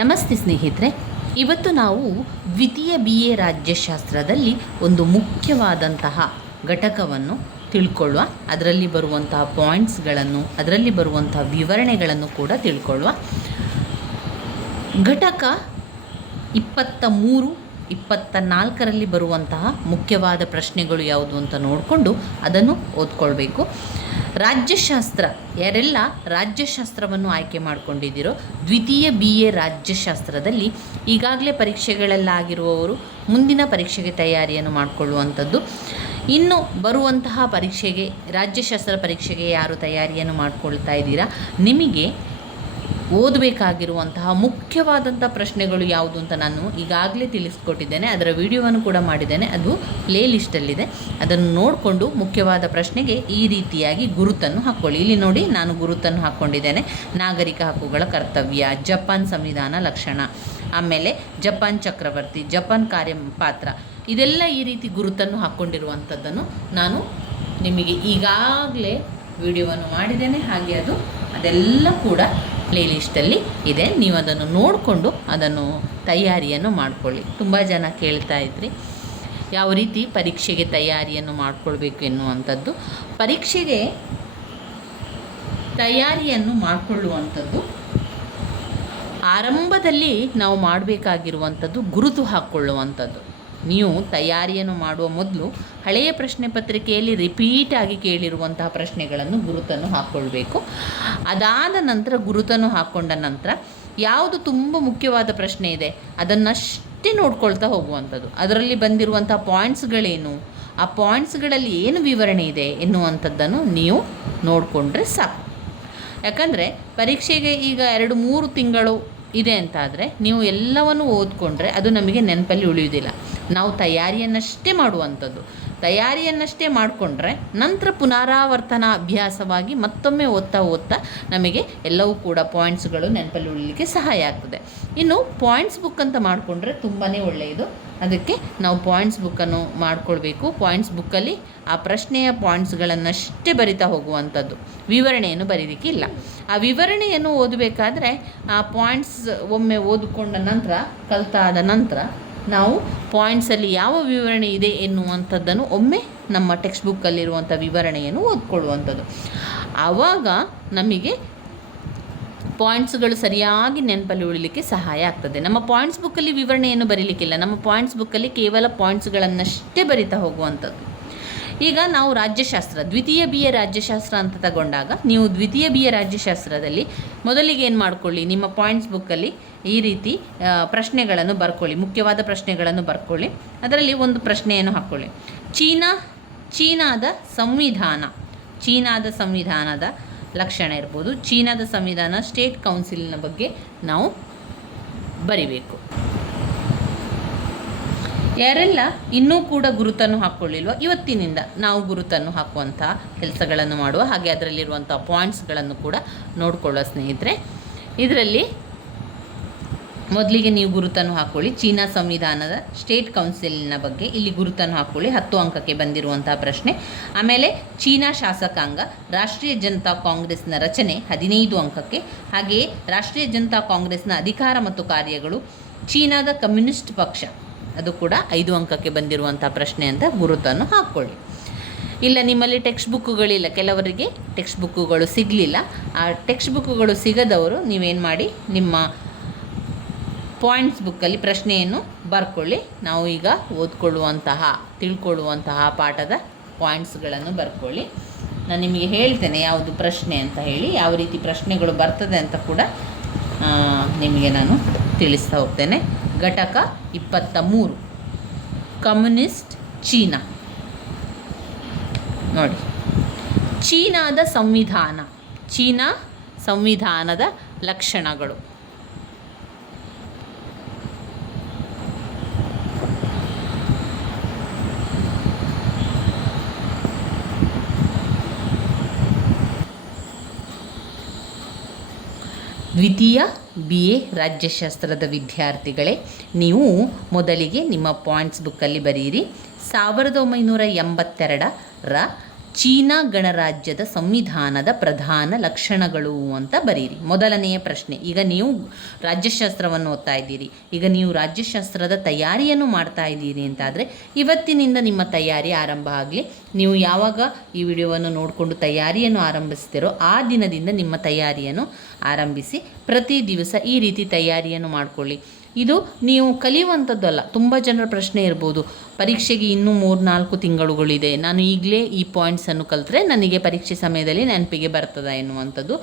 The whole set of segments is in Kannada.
ನಮಸ್ತೆ ಸ್ನೇಹಿತರೆ, ಇವತ್ತು ನಾವು ದ್ವಿತೀಯ BA ರಾಜ್ಯಶಾಸ್ತ್ರದಲ್ಲಿ ಒಂದು ಮುಖ್ಯವಾದಂತಹ ಘಟಕವನ್ನು ತಿಳ್ಕೊಳ್ಳುವ. ಅದರಲ್ಲಿ ಬರುವಂತಹ ಪಾಯಿಂಟ್ಸ್ಗಳನ್ನು, ಅದರಲ್ಲಿ ಬರುವಂತಹ ವಿವರಣೆಗಳನ್ನು ಕೂಡ ತಿಳ್ಕೊಳ್ಳುವ. ಘಟಕ 23, 24ರಲ್ಲಿ ಬರುವಂತಹ ಮುಖ್ಯವಾದ ಪ್ರಶ್ನೆಗಳು ಯಾವುದು ಅಂತ ನೋಡಿಕೊಂಡು ಅದನ್ನು ಓದ್ಕೊಳ್ಬೇಕು. ರಾಜ್ಯಶಾಸ್ತ್ರ, ಯಾರೆಲ್ಲ ರಾಜ್ಯಶಾಸ್ತ್ರವನ್ನು ಆಯ್ಕೆ ಮಾಡಿಕೊಂಡಿದ್ದೀರೋ ದ್ವಿತೀಯ BA ರಾಜ್ಯಶಾಸ್ತ್ರದಲ್ಲಿ ಈಗಾಗಲೇ ಪರೀಕ್ಷೆಗಳಲ್ಲಾಗಿರುವವರು ಮುಂದಿನ ಪರೀಕ್ಷೆಗೆ ತಯಾರಿಯನ್ನು ಮಾಡಿಕೊಳ್ಳುವಂಥದ್ದು. ಇನ್ನು ಬರುವಂತಹ ಪರೀಕ್ಷೆಗೆ, ರಾಜ್ಯಶಾಸ್ತ್ರ ಪರೀಕ್ಷೆಗೆ ಯಾರು ತಯಾರಿಯನ್ನು ಮಾಡಿಕೊಳ್ತಾ ಇದ್ದೀರಾ, ನಿಮಗೆ ಓದಬೇಕಾಗಿರುವಂತಹ ಮುಖ್ಯವಾದಂಥ ಪ್ರಶ್ನೆಗಳು ಯಾವುದು ಅಂತ ನಾನು ಈಗಾಗಲೇ ತಿಳಿಸ್ಕೊಟ್ಟಿದ್ದೇನೆ. ಅದರ ವಿಡಿಯೋವನ್ನು ಕೂಡ ಮಾಡಿದ್ದೇನೆ, ಅದು ಪ್ಲೇ ಲಿಸ್ಟಲ್ಲಿದೆ. ಅದನ್ನು ನೋಡಿಕೊಂಡು ಮುಖ್ಯವಾದ ಪ್ರಶ್ನೆಗೆ ಈ ರೀತಿಯಾಗಿ ಗುರುತನ್ನು ಹಾಕ್ಕೊಳ್ಳಿ. ಇಲ್ಲಿ ನೋಡಿ, ನಾನು ಗುರುತನ್ನು ಹಾಕ್ಕೊಂಡಿದ್ದೇನೆ. ನಾಗರಿಕ ಹಕ್ಕುಗಳ ಕರ್ತವ್ಯ, ಜಪಾನ್ ಸಂವಿಧಾನ ಲಕ್ಷಣ, ಆಮೇಲೆ ಜಪಾನ್ ಚಕ್ರವರ್ತಿ, ಜಪಾನ್ ಕಾರ್ಯಪಾತ್ರ, ಇದೆಲ್ಲ ಈ ರೀತಿ ಗುರುತನ್ನು ಹಾಕ್ಕೊಂಡಿರುವಂಥದ್ದನ್ನು ನಾನು ನಿಮಗೆ ಈಗಾಗಲೇ ವಿಡಿಯೋವನ್ನು ಮಾಡಿದ್ದೇನೆ. ಹಾಗೆ ಅದೆಲ್ಲ ಕೂಡ ಪ್ಲೇ ಲಿಸ್ಟಲ್ಲಿ ಇದೆ. ನೀವು ಅದನ್ನು ನೋಡಿಕೊಂಡು ಅದನ್ನು ತಯಾರಿಯನ್ನು ಮಾಡಿಕೊಳ್ಳಿ. ತುಂಬ ಜನ ಕೇಳ್ತಾ ಇದ್ರಿ ಯಾವ ರೀತಿ ಪರೀಕ್ಷೆಗೆ ತಯಾರಿಯನ್ನು ಮಾಡಿಕೊಳ್ಬೇಕು ಎನ್ನುವಂಥದ್ದು. ಪರೀಕ್ಷೆಗೆ ತಯಾರಿಯನ್ನು ಮಾಡಿಕೊಳ್ಳುವಂಥದ್ದು ಆರಂಭದಲ್ಲಿ ನಾವು ಮಾಡಬೇಕಾಗಿರುವಂಥದ್ದು ಗುರುತು ಹಾಕ್ಕೊಳ್ಳುವಂಥದ್ದು. ನೀವು ತಯಾರಿಯನ್ನು ಮಾಡುವ ಮೊದಲು ಹಳೆಯ ಪ್ರಶ್ನೆ ಪತ್ರಿಕೆಯಲ್ಲಿ ರಿಪೀಟಾಗಿ ಕೇಳಿರುವಂತಹ ಪ್ರಶ್ನೆಗಳನ್ನು ಗುರುತನ್ನು ಹಾಕ್ಕೊಳ್ಬೇಕು. ಅದಾದ ನಂತರ ಗುರುತನ್ನು ಹಾಕ್ಕೊಂಡ ನಂತರ ಯಾವುದು ತುಂಬ ಮುಖ್ಯವಾದ ಪ್ರಶ್ನೆ ಇದೆ ಅದನ್ನಷ್ಟೇ ನೋಡ್ಕೊಳ್ತಾ ಹೋಗುವಂಥದ್ದು. ಅದರಲ್ಲಿ ಬಂದಿರುವಂಥ ಪಾಯಿಂಟ್ಸ್ಗಳೇನು, ಆ ಪಾಯಿಂಟ್ಸ್ಗಳಲ್ಲಿ ಏನು ವಿವರಣೆ ಇದೆ ಎನ್ನುವಂಥದ್ದನ್ನು ನೀವು ನೋಡಿಕೊಂಡ್ರೆ ಸಾಕು. ಯಾಕಂದರೆ ಪರೀಕ್ಷೆಗೆ ಈಗ 2-3 ತಿಂಗಳು ಇದೆ ಅಂತಾದರೆ ನೀವು ಎಲ್ಲವನ್ನು ಓದ್ಕೊಂಡ್ರೆ ಅದು ನಮಗೆ ನೆನಪಲ್ಲಿ ಉಳಿಯುವುದಿಲ್ಲ. ನಾವು ತಯಾರಿಯನ್ನಷ್ಟೇ ಮಾಡುವಂಥದ್ದು. ತಯಾರಿಯನ್ನಷ್ಟೇ ಮಾಡಿಕೊಂಡ್ರೆ ನಂತರ ಪುನರಾವರ್ತನಾ ಅಭ್ಯಾಸವಾಗಿ ಮತ್ತೊಮ್ಮೆ ಓದ್ತಾ ನಮಗೆ ಎಲ್ಲವೂ ಕೂಡ ಪಾಯಿಂಟ್ಸ್ಗಳು ನೆನಪಲ್ಲಿ ಉಳಿಲಿಕ್ಕೆ ಸಹಾಯ ಆಗ್ತದೆ. ಇನ್ನು ಪಾಯಿಂಟ್ಸ್ ಬುಕ್ ಅಂತ ಮಾಡಿಕೊಂಡ್ರೆ ತುಂಬಾ ಒಳ್ಳೆಯದು. ಅದಕ್ಕೆ ನಾವು ಪಾಯಿಂಟ್ಸ್ ಬುಕ್ಕನ್ನು ಮಾಡಿಕೊಳ್ಬೇಕು. ಪಾಯಿಂಟ್ಸ್ ಬುಕ್ಕಲ್ಲಿ ಆ ಪ್ರಶ್ನೆಯ ಪಾಯಿಂಟ್ಸ್ಗಳನ್ನಷ್ಟೇ ಬರಿತಾ ಹೋಗುವಂಥದ್ದು, ವಿವರಣೆಯನ್ನು ಬರೀಲಿಕ್ಕಿಲ್ಲ. ಆ ವಿವರಣೆಯನ್ನು ಓದಬೇಕಾದ್ರೆ ಆ ಪಾಯಿಂಟ್ಸ್ ಒಮ್ಮೆ ಓದಿಕೊಂಡ ನಂತರ, ಕಲಿತಾದ ನಂತರ ನಾವು ಪಾಯಿಂಟ್ಸಲ್ಲಿ ಯಾವ ವಿವರಣೆ ಇದೆ ಎನ್ನುವಂಥದ್ದನ್ನು ಒಮ್ಮೆ ನಮ್ಮ ಟೆಕ್ಸ್ಟ್ ಬುಕ್ಕಲ್ಲಿರುವಂಥ ವಿವರಣೆಯನ್ನು ಓದ್ಕೊಳ್ಳುವಂಥದ್ದು. ಆವಾಗ ನಮಗೆ ಪಾಯಿಂಟ್ಸ್ಗಳು ಸರಿಯಾಗಿ ನೆನಪಲ್ಲಿ ಉಳಿಲಿಕ್ಕೆ ಸಹಾಯ ಆಗ್ತದೆ. ನಮ್ಮ ಪಾಯಿಂಟ್ಸ್ ಬುಕ್ಕಲ್ಲಿ ವಿವರಣೆಯನ್ನು ಬರೀಲಿಕ್ಕಿಲ್ಲ, ನಮ್ಮ ಪಾಯಿಂಟ್ಸ್ ಬುಕ್ಕಲ್ಲಿ ಕೇವಲ ಪಾಯಿಂಟ್ಸ್ಗಳನ್ನಷ್ಟೇ ಬರಿತಾ ಹೋಗುವಂಥದ್ದು. ಈಗ ನಾವು ರಾಜ್ಯಶಾಸ್ತ್ರ, ದ್ವಿತೀಯ BA ರಾಜ್ಯಶಾಸ್ತ್ರ ಅಂತ ತಗೊಂಡಾಗ ನೀವು ದ್ವಿತೀಯ BA ರಾಜ್ಯಶಾಸ್ತ್ರದಲ್ಲಿ ಮೊದಲಿಗೆ ಏನು ಮಾಡ್ಕೊಳ್ಳಿ, ನಿಮ್ಮ ಪಾಯಿಂಟ್ಸ್ ಬುಕ್ಕಲ್ಲಿ ಈ ರೀತಿ ಪ್ರಶ್ನೆಗಳನ್ನು ಬರ್ಕೊಳ್ಳಿ, ಮುಖ್ಯವಾದ ಪ್ರಶ್ನೆಗಳನ್ನು ಬರ್ಕೊಳ್ಳಿ. ಅದರಲ್ಲಿ ಒಂದು ಪ್ರಶ್ನೆಯನ್ನು ಹಾಕ್ಕೊಳ್ಳಿ. ಚೀನಾದ ಸಂವಿಧಾನದ ಲಕ್ಷಣ ಇರ್ಬೋದು. ಚೀನಾದ ಸಂವಿಧಾನ, ಸ್ಟೇಟ್ ಕೌನ್ಸಿಲ್ನ ಬಗ್ಗೆ ನಾವು ಬರಿಬೇಕು. ಯಾರೆಲ್ಲ ಇನ್ನೂ ಕೂಡ ಗುರುತನ್ನು ಹಾಕ್ಕೊಳ್ಳಿಲ್ವ, ಇವತ್ತಿನಿಂದ ನಾವು ಗುರುತನ್ನು ಹಾಕುವಂಥ ಕೆಲಸಗಳನ್ನು ಮಾಡುವ. ಹಾಗೆ ಅದರಲ್ಲಿರುವಂಥ ಪಾಯಿಂಟ್ಸ್ಗಳನ್ನು ಕೂಡ ನೋಡಿಕೊಳ್ಳುವ ಸ್ನೇಹಿತರೆ. ಇದರಲ್ಲಿ ಮೊದಲಿಗೆ ನೀವು ಗುರುತನ್ನು ಹಾಕ್ಕೊಳ್ಳಿ. ಚೀನಾ ಸಂವಿಧಾನದ, ಸ್ಟೇಟ್ ಕೌನ್ಸಿಲಿನ ಬಗ್ಗೆ ಇಲ್ಲಿ ಗುರುತನ್ನು ಹಾಕ್ಕೊಳ್ಳಿ. 10 ಅಂಕಕ್ಕೆ ಬಂದಿರುವಂಥ ಪ್ರಶ್ನೆ. ಆಮೇಲೆ ಚೀನಾ ಶಾಸಕಾಂಗ, ರಾಷ್ಟ್ರೀಯ ಜನತಾ ಕಾಂಗ್ರೆಸ್ನ ರಚನೆ 15 ಅಂಕಕ್ಕೆ. ಹಾಗೆಯೇ ರಾಷ್ಟ್ರೀಯ ಜನತಾ ಕಾಂಗ್ರೆಸ್ನ ಅಧಿಕಾರ ಮತ್ತು ಕಾರ್ಯಗಳು, ಚೀನಾದ ಕಮ್ಯುನಿಸ್ಟ್ ಪಕ್ಷ, ಅದು ಕೂಡ 5 ಅಂಕಕ್ಕೆ ಬಂದಿರುವಂಥ ಪ್ರಶ್ನೆ ಅಂತ ಗುರುತನ್ನು ಹಾಕ್ಕೊಳ್ಳಿ. ಇಲ್ಲ, ನಿಮ್ಮಲ್ಲಿ ಟೆಕ್ಸ್ಟ್ ಬುಕ್ಕುಗಳಿಲ್ಲ, ಕೆಲವರಿಗೆ ಟೆಕ್ಸ್ಟ್ ಬುಕ್ಕುಗಳು ಸಿಗಲಿಲ್ಲ. ಆ ಟೆಕ್ಸ್ಟ್ ಬುಕ್ಕುಗಳು ಸಿಗದವರು ನೀವೇನು ಮಾಡಿ, ನಿಮ್ಮ ಪಾಯಿಂಟ್ಸ್ ಬುಕ್ಕಲ್ಲಿ ಪ್ರಶ್ನೆಯನ್ನು ಬರ್ಕೊಳ್ಳಿ. ನಾವು ಈಗ ಓದ್ಕೊಳ್ಳುವಂತಹ, ತಿಳ್ಕೊಳ್ಳುವಂತಹ ಪಾಠದ ಪಾಯಿಂಟ್ಸ್ಗಳನ್ನು ಬರ್ಕೊಳ್ಳಿ. ನಾನು ನಿಮಗೆ ಹೇಳ್ತೇನೆ ಯಾವುದು ಪ್ರಶ್ನೆ ಅಂತ ಹೇಳಿ, ಯಾವ ರೀತಿ ಪ್ರಶ್ನೆಗಳು ಬರ್ತದೆ ಅಂತ ಕೂಡ ನಿಮಗೆ ನಾನು ತಿಳಿಸ್ತಾ ಹೋಗ್ತೇನೆ. ಘಟಕ 23, ಕಮ್ಯುನಿಸ್ಟ್ ಚೀನಾ. ನೋಡಿ, ಚೀನಾದ ಸಂವಿಧಾನದ ಲಕ್ಷಣಗಳು. ದ್ವಿತೀಯ BA ರಾಜ್ಯಶಾಸ್ತ್ರದ ವಿದ್ಯಾರ್ಥಿಗಳೇ, ನೀವು ಮೊದಲಿಗೆ ನಿಮ್ಮ ಪಾಯಿಂಟ್ಸ್ ಬುಕ್ಕಲ್ಲಿ ಬರೆಯಿರಿ. 1982ರ ಚೀನಾ ಗಣರಾಜ್ಯದ ಸಂವಿಧಾನದ ಪ್ರಧಾನ ಲಕ್ಷಣಗಳು ಅಂತ ಬರೀರಿ. ಮೊದಲನೆಯ ಪ್ರಶ್ನೆ. ಈಗ ನೀವು ರಾಜ್ಯಶಾಸ್ತ್ರವನ್ನು ಓದ್ತಾ ಇದ್ದೀರಿ, ಈಗ ನೀವು ರಾಜ್ಯಶಾಸ್ತ್ರದ ತಯಾರಿಯನ್ನು ಮಾಡ್ತಾ ಇದ್ದೀರಿ ಅಂತಾದರೆ ಇವತ್ತಿನಿಂದ ನಿಮ್ಮ ತಯಾರಿ ಆರಂಭ ಆಗಲಿ. ನೀವು ಯಾವಾಗ ಈ ವಿಡಿಯೋವನ್ನು ನೋಡಿಕೊಂಡು ತಯಾರಿಯನ್ನು ಆರಂಭಿಸ್ತೀರೋ ಆ ದಿನದಿಂದ ನಿಮ್ಮ ತಯಾರಿಯನ್ನು ಆರಂಭಿಸಿ. ಪ್ರತಿ ದಿವಸ ಈ ರೀತಿ ತಯಾರಿಯನ್ನು ಮಾಡಿಕೊಳ್ಳಿ. ಇದು ನೀವು ಕಲಿಯುವಂಥದ್ದಲ್ಲ. ತುಂಬ ಜನರ ಪ್ರಶ್ನೆ ಇರ್ಬೋದು, ಪರೀಕ್ಷೆಗೆ ಇನ್ನೂ 3-4 ತಿಂಗಳುಗಳಿದೆ, ನಾನು ಈಗಲೇ ಈ ಪಾಯಿಂಟ್ಸನ್ನು ಕಲಿತ್ರೆ ನನಗೆ ಪರೀಕ್ಷೆ ಸಮಯದಲ್ಲಿ ನೆನಪಿಗೆ ಬರ್ತದೆ ಎನ್ನುವಂಥದ್ದು.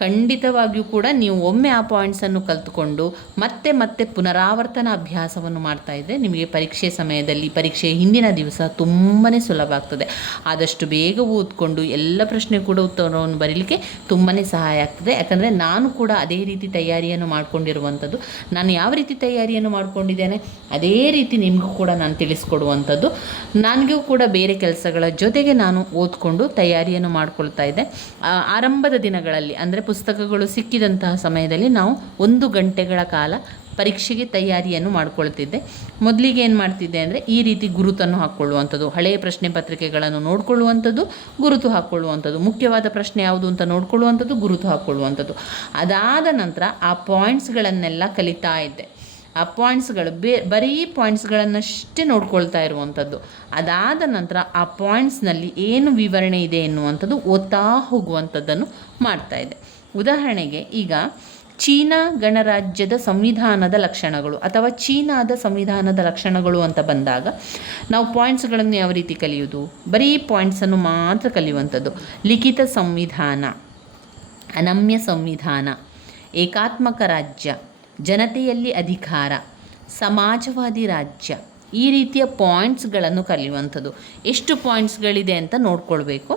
ಖಂಡಿತವಾಗಿಯೂ ಕೂಡ ನೀವು ಒಮ್ಮೆ ಆ ಪಾಯಿಂಟ್ಸನ್ನು ಕಲಿತುಕೊಂಡು ಮತ್ತೆ ಮತ್ತೆ ಪುನರಾವರ್ತನ ಅಭ್ಯಾಸವನ್ನು ಮಾಡ್ತಾಯಿದ್ರೆ ನಿಮಗೆ ಪರೀಕ್ಷೆ ಸಮಯದಲ್ಲಿ, ಪರೀಕ್ಷೆಯ ಹಿಂದಿನ ದಿವಸ ತುಂಬಾ ಸುಲಭ ಆಗ್ತದೆ. ಆದಷ್ಟು ಬೇಗ ಓದ್ಕೊಂಡು ಎಲ್ಲ ಪ್ರಶ್ನೆ ಕೂಡ ಉತ್ತರವನ್ನು ಬರೀಲಿಕ್ಕೆ ತುಂಬಾ ಸಹಾಯ ಆಗ್ತದೆ. ಯಾಕಂದರೆ ನಾನು ಕೂಡ ಅದೇ ರೀತಿ ತಯಾರಿಯನ್ನು ಮಾಡಿಕೊಂಡಿರುವಂಥದ್ದು. ನಾನು ಯಾವ ರೀತಿ ತಯಾರಿಯನ್ನು ಮಾಡಿಕೊಂಡಿದ್ದೇನೆ ಅದೇ ರೀತಿ ನಿಮಗೂ ಕೂಡ ನಾನು ತಿಳಿಸ್ಕೊಡುವಂಥದ್ದು. ನನಗೂ ಕೂಡ ಬೇರೆ ಕೆಲಸಗಳ ಜೊತೆಗೆ ನಾನು ಓದ್ಕೊಂಡು ತಯಾರಿಯನ್ನು ಮಾಡ್ಕೊಳ್ತಾ ಇದ್ದೆ. ಆರಂಭದ ದಿನಗಳಲ್ಲಿ ಅಂದರೆ ಪುಸ್ತಕಗಳು ಸಿಕ್ಕಿದಂತಹ ಸಮಯದಲ್ಲಿ ನಾವು 1 ಗಂಟೆಗಳ ಕಾಲ ಪರೀಕ್ಷೆಗೆ ತಯಾರಿಯನ್ನು ಮಾಡ್ಕೊಳ್ತಿದ್ದೆ. ಮೊದಲಿಗೆ ಏನು ಮಾಡ್ತಿದ್ದೆ ಅಂದರೆ ಈ ರೀತಿ ಗುರುತನ್ನು ಹಾಕ್ಕೊಳ್ಳುವಂಥದ್ದು, ಹಳೆಯ ಪ್ರಶ್ನೆ ಪತ್ರಿಕೆಗಳನ್ನು ನೋಡಿಕೊಳ್ಳುವಂಥದ್ದು, ಗುರುತು ಹಾಕ್ಕೊಳ್ಳುವಂಥದ್ದು, ಮುಖ್ಯವಾದ ಪ್ರಶ್ನೆ ಯಾವುದು ಅಂತ ನೋಡಿಕೊಳ್ಳುವಂಥದ್ದು, ಗುರುತು ಹಾಕ್ಕೊಳ್ಳುವಂಥದ್ದು. ಅದಾದ ನಂತರ ಆ ಪಾಯಿಂಟ್ಸ್ಗಳನ್ನೆಲ್ಲ ಕಲಿತಾ ಇದ್ದೆ. ಆ ಪಾಯಿಂಟ್ಸ್ಗಳು ಬರೀ ಪಾಯಿಂಟ್ಸ್ಗಳನ್ನಷ್ಟೇ ನೋಡ್ಕೊಳ್ತಾ ಇರುವಂಥದ್ದು. ಅದಾದ ನಂತರ ಆ ಪಾಯಿಂಟ್ಸ್ನಲ್ಲಿ ಏನು ವಿವರಣೆ ಇದೆ ಎನ್ನುವಂಥದ್ದು ಓದ್ತಾ ಹೋಗುವಂಥದ್ದನ್ನು ಮಾಡ್ತಾಯಿದ್ದೆ. ಉದಾಹರಣೆಗೆ ಈಗ ಚೀನಾ ಗಣರಾಜ್ಯದ ಸಂವಿಧಾನದ ಲಕ್ಷಣಗಳು ಅಥವಾ ಚೀನಾದ ಸಂವಿಧಾನದ ಲಕ್ಷಣಗಳು ಅಂತ ಬಂದಾಗ ನಾವು ಪಾಯಿಂಟ್ಸ್ಗಳನ್ನು ಯಾವ ರೀತಿ ಕಲಿಯೋದು? ಬರೀ ಪಾಯಿಂಟ್ಸನ್ನು ಮಾತ್ರ ಕಲಿಯುವಂಥದ್ದು. ಲಿಖಿತ ಸಂವಿಧಾನ, ಅನಮ್ಯ ಸಂವಿಧಾನ, ಏಕಾತ್ಮಕ ರಾಜ್ಯ, ಜನತೆಯಲ್ಲಿ ಅಧಿಕಾರ, ಸಮಾಜವಾದಿ ರಾಜ್ಯ, ಈ ರೀತಿಯ ಪಾಯಿಂಟ್ಸ್ಗಳನ್ನು ಕಲಿಯುವಂಥದ್ದು. ಎಷ್ಟು ಪಾಯಿಂಟ್ಸ್ಗಳಿದೆ ಅಂತ ನೋಡ್ಕೊಳ್ಬೇಕು.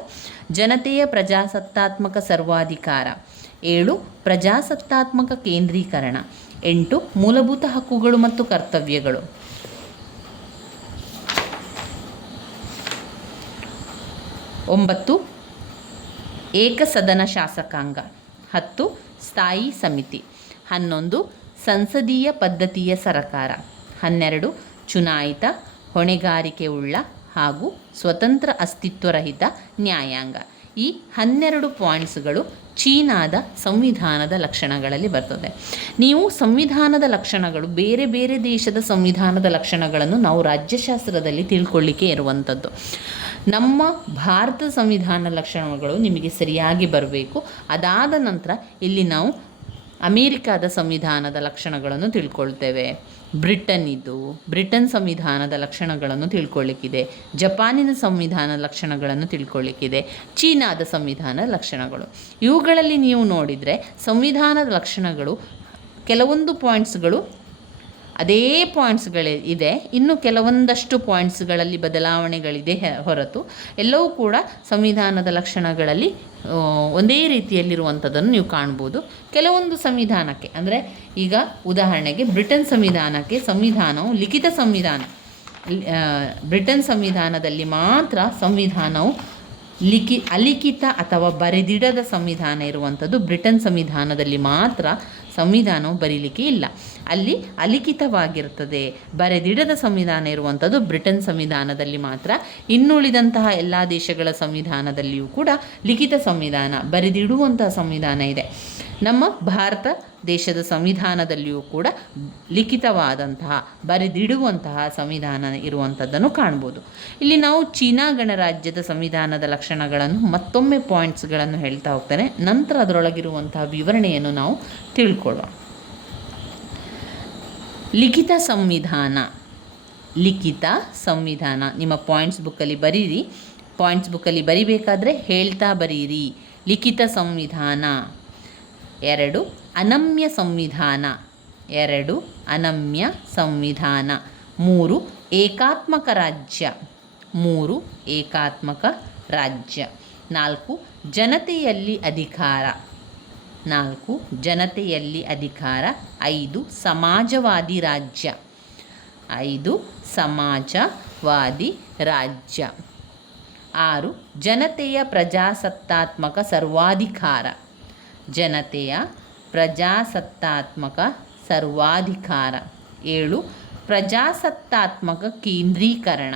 ಜನತೆಯ ಪ್ರಜಾಸತ್ತಾತ್ಮಕ ಸರ್ವಾಧಿಕಾರ, 7 ಪ್ರಜಾಸತ್ತಾತ್ಮಕ ಕೇಂದ್ರೀಕರಣ, 8 ಮೂಲಭೂತ ಹಕ್ಕುಗಳು ಮತ್ತು ಕರ್ತವ್ಯಗಳು, 9 ಏಕಸದನ ಶಾಸಕಾಂಗ, 10 ಸ್ಥಾಯಿ ಸಮಿತಿ, 11 ಸಂಸದೀಯ ಪದ್ಧತಿಯ ಸರಕಾರ, 12 ಚುನಾಯಿತ ಹೊಣೆಗಾರಿಕೆ ಉಳ್ಳ ಹಾಗೂ ಸ್ವತಂತ್ರ ಅಸ್ತಿತ್ವರಹಿತ ನ್ಯಾಯಾಂಗ. ಈ 12 ಪಾಯಿಂಟ್ಸ್ಗಳು ಚೀನಾದ ಸಂವಿಧಾನದ ಲಕ್ಷಣಗಳಲ್ಲಿ ಬರ್ತದೆ. ನೀವು ಸಂವಿಧಾನದ ಲಕ್ಷಣಗಳು, ಬೇರೆ ಬೇರೆ ದೇಶದ ಸಂವಿಧಾನದ ಲಕ್ಷಣಗಳನ್ನು ನಾವು ರಾಜ್ಯಶಾಸ್ತ್ರದಲ್ಲಿ ತಿಳ್ಕೊಳ್ಳಿಕ್ಕೆ ಇರುವಂಥದ್ದು. ನಮ್ಮ ಭಾರತ ಸಂವಿಧಾನ ಲಕ್ಷಣಗಳು ನಿಮಗೆ ಸರಿಯಾಗಿ ಬರಬೇಕು. ಅದಾದ ನಂತರ ಇಲ್ಲಿ ನಾವು ಅಮೇರಿಕಾದ ಸಂವಿಧಾನದ ಲಕ್ಷಣಗಳನ್ನು ತಿಳ್ಕೊಳ್ತೇವೆ. ಬ್ರಿಟನ್ ಸಂವಿಧಾನದ ಲಕ್ಷಣಗಳನ್ನು ತಿಳ್ಕೊಳ್ಳಿಕ್ಕಿದೆ, ಜಪಾನಿನ ಸಂವಿಧಾನದ ಲಕ್ಷಣಗಳನ್ನು ತಿಳ್ಕೊಳ್ಳಿಕ್ಕಿದೆ, ಚೀನಾದ ಸಂವಿಧಾನದ ಲಕ್ಷಣಗಳು. ಇವುಗಳಲ್ಲಿ ನೀವು ನೋಡಿದರೆ ಸಂವಿಧಾನದ ಲಕ್ಷಣಗಳು ಕೆಲವೊಂದು ಪಾಯಿಂಟ್ಸ್ಗಳು ಅದೇ ಪಾಯಿಂಟ್ಸ್ಗಳಿದೆ, ಇನ್ನು ಕೆಲವೊಂದಷ್ಟು ಪಾಯಿಂಟ್ಸ್ಗಳಲ್ಲಿ ಬದಲಾವಣೆಗಳಿದೆ ಹೊರತು ಎಲ್ಲವೂ ಕೂಡ ಸಂವಿಧಾನದ ಲಕ್ಷಣಗಳಲ್ಲಿ ಒಂದೇ ರೀತಿಯಲ್ಲಿರುವಂಥದ್ದನ್ನು ನೀವು ಕಾಣ್ಬೋದು. ಕೆಲವೊಂದು ಸಂವಿಧಾನಕ್ಕೆ ಅಂದರೆ ಈಗ ಉದಾಹರಣೆಗೆ ಬ್ರಿಟನ್ ಸಂವಿಧಾನಕ್ಕೆ ಸಂವಿಧಾನವು ಲಿಖಿತ ಸಂವಿಧಾನ. ಬ್ರಿಟನ್ ಸಂವಿಧಾನದಲ್ಲಿ ಮಾತ್ರ ಸಂವಿಧಾನವು ಅಲಿಖಿತ ಅಥವಾ ಬರೆದಿಡದ ಸಂವಿಧಾನ ಇರುವಂಥದ್ದು. ಬ್ರಿಟನ್ ಸಂವಿಧಾನದಲ್ಲಿ ಮಾತ್ರ ಸಂವಿಧಾನವು ಬರೀಲಿಕ್ಕೆ ಇಲ್ಲ, ಅಲ್ಲಿ ಅಲಿಖಿತವಾಗಿರ್ತದೆ. ಬರೆದಿಡದ ಸಂವಿಧಾನ ಇರುವಂಥದ್ದು ಬ್ರಿಟನ್ ಸಂವಿಧಾನದಲ್ಲಿ ಮಾತ್ರ. ಇನ್ನುಳಿದಂತಹ ಎಲ್ಲ ದೇಶಗಳ ಸಂವಿಧಾನದಲ್ಲಿಯೂ ಕೂಡ ಲಿಖಿತ ಸಂವಿಧಾನ, ಬರೆದಿಡುವಂತಹ ಸಂವಿಧಾನ ಇದೆ. ನಮ್ಮ ಭಾರತ ದೇಶದ ಸಂವಿಧಾನದಲ್ಲಿಯೂ ಕೂಡ ಲಿಖಿತವಾದಂತಹ, ಬರೆದಿಡುವಂತಹ ಸಂವಿಧಾನ ಇರುವಂಥದ್ದನ್ನು ಕಾಣ್ಬೋದು. ಇಲ್ಲಿ ನಾವು ಚೀನಾ ಗಣರಾಜ್ಯದ ಸಂವಿಧಾನದ ಲಕ್ಷಣಗಳನ್ನು ಮತ್ತೊಮ್ಮೆ ಪಾಯಿಂಟ್ಸ್ಗಳನ್ನು ಹೇಳ್ತಾ ಹೋಗ್ತಾನೆ, ನಂತರ ಅದರೊಳಗಿರುವಂತಹ ವಿವರಣೆಯನ್ನು ನಾವು ತಿಳ್ಕೊಳ್ಳೋಣ. ಲಿಖಿತ ಸಂವಿಧಾನ ನಿಮ್ಮ ಪಾಯಿಂಟ್ಸ್ ಬುಕ್ಕಲ್ಲಿ ಬರೀರಿ. ಪಾಯಿಂಟ್ಸ್ ಬುಕ್ಕಲ್ಲಿ ಬರಿಬೇಕಾದ್ರೆ ಹೇಳ್ತಾ ಬರೀರಿ. ಲಿಖಿತ ಸಂವಿಧಾನ. 2 ಅನಮ್ಯ ಸಂವಿಧಾನ. 3 ಏಕಾತ್ಮಕ ರಾಜ್ಯ. 4 ಜನತೆಯಲ್ಲಿ ಅಧಿಕಾರ. 5 ಸಮಾಜವಾದಿ ರಾಜ್ಯ. 6 ಜನತೆಯ ಪ್ರಜಾಸತ್ತಾತ್ಮಕ ಸರ್ವಾಧಿಕಾರ. 7 ಪ್ರಜಾಸತ್ತಾತ್ಮಕ ಕೇಂದ್ರೀಕರಣ.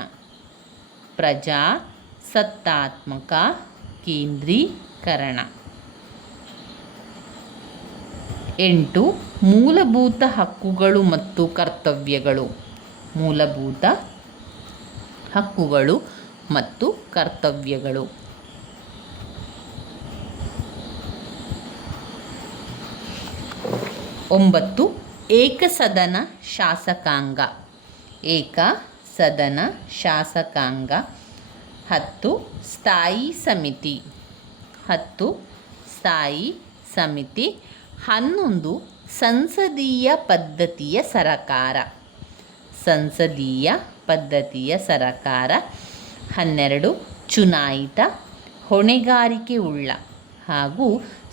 ಸತ್ತಾತ್ಮಕ ಕೇಂದ್ರೀಕರಣ. 8 ಮೂಲಭೂತ ಹಕ್ಕುಗಳು ಮತ್ತು ಕರ್ತವ್ಯಗಳು. ಮೂಲಭೂತ ಹಕ್ಕುಗಳು ಮತ್ತು ಕರ್ತವ್ಯಗಳು. 9 ಏಕಸದನ ಶಾಸಕಾಂಗ. ಏಕಸದನ ಶಾಸಕಾಂಗ. 10 ಸ್ಥಾಯಿ ಸಮಿತಿ. 10 ಸ್ಥಾಯಿ ಸಮಿತಿ. 11 ಸಂಸದೀಯ ಪದ್ಧತಿಯ ಸರಕಾರ. ಸಂಸದೀಯ ಪದ್ಧತಿಯ ಸರಕಾರ. 12 ಚುನಾಯಿತ, ಹೊಣೆಗಾರಿಕೆ ಉಳ್ಳ ಹಾಗೂ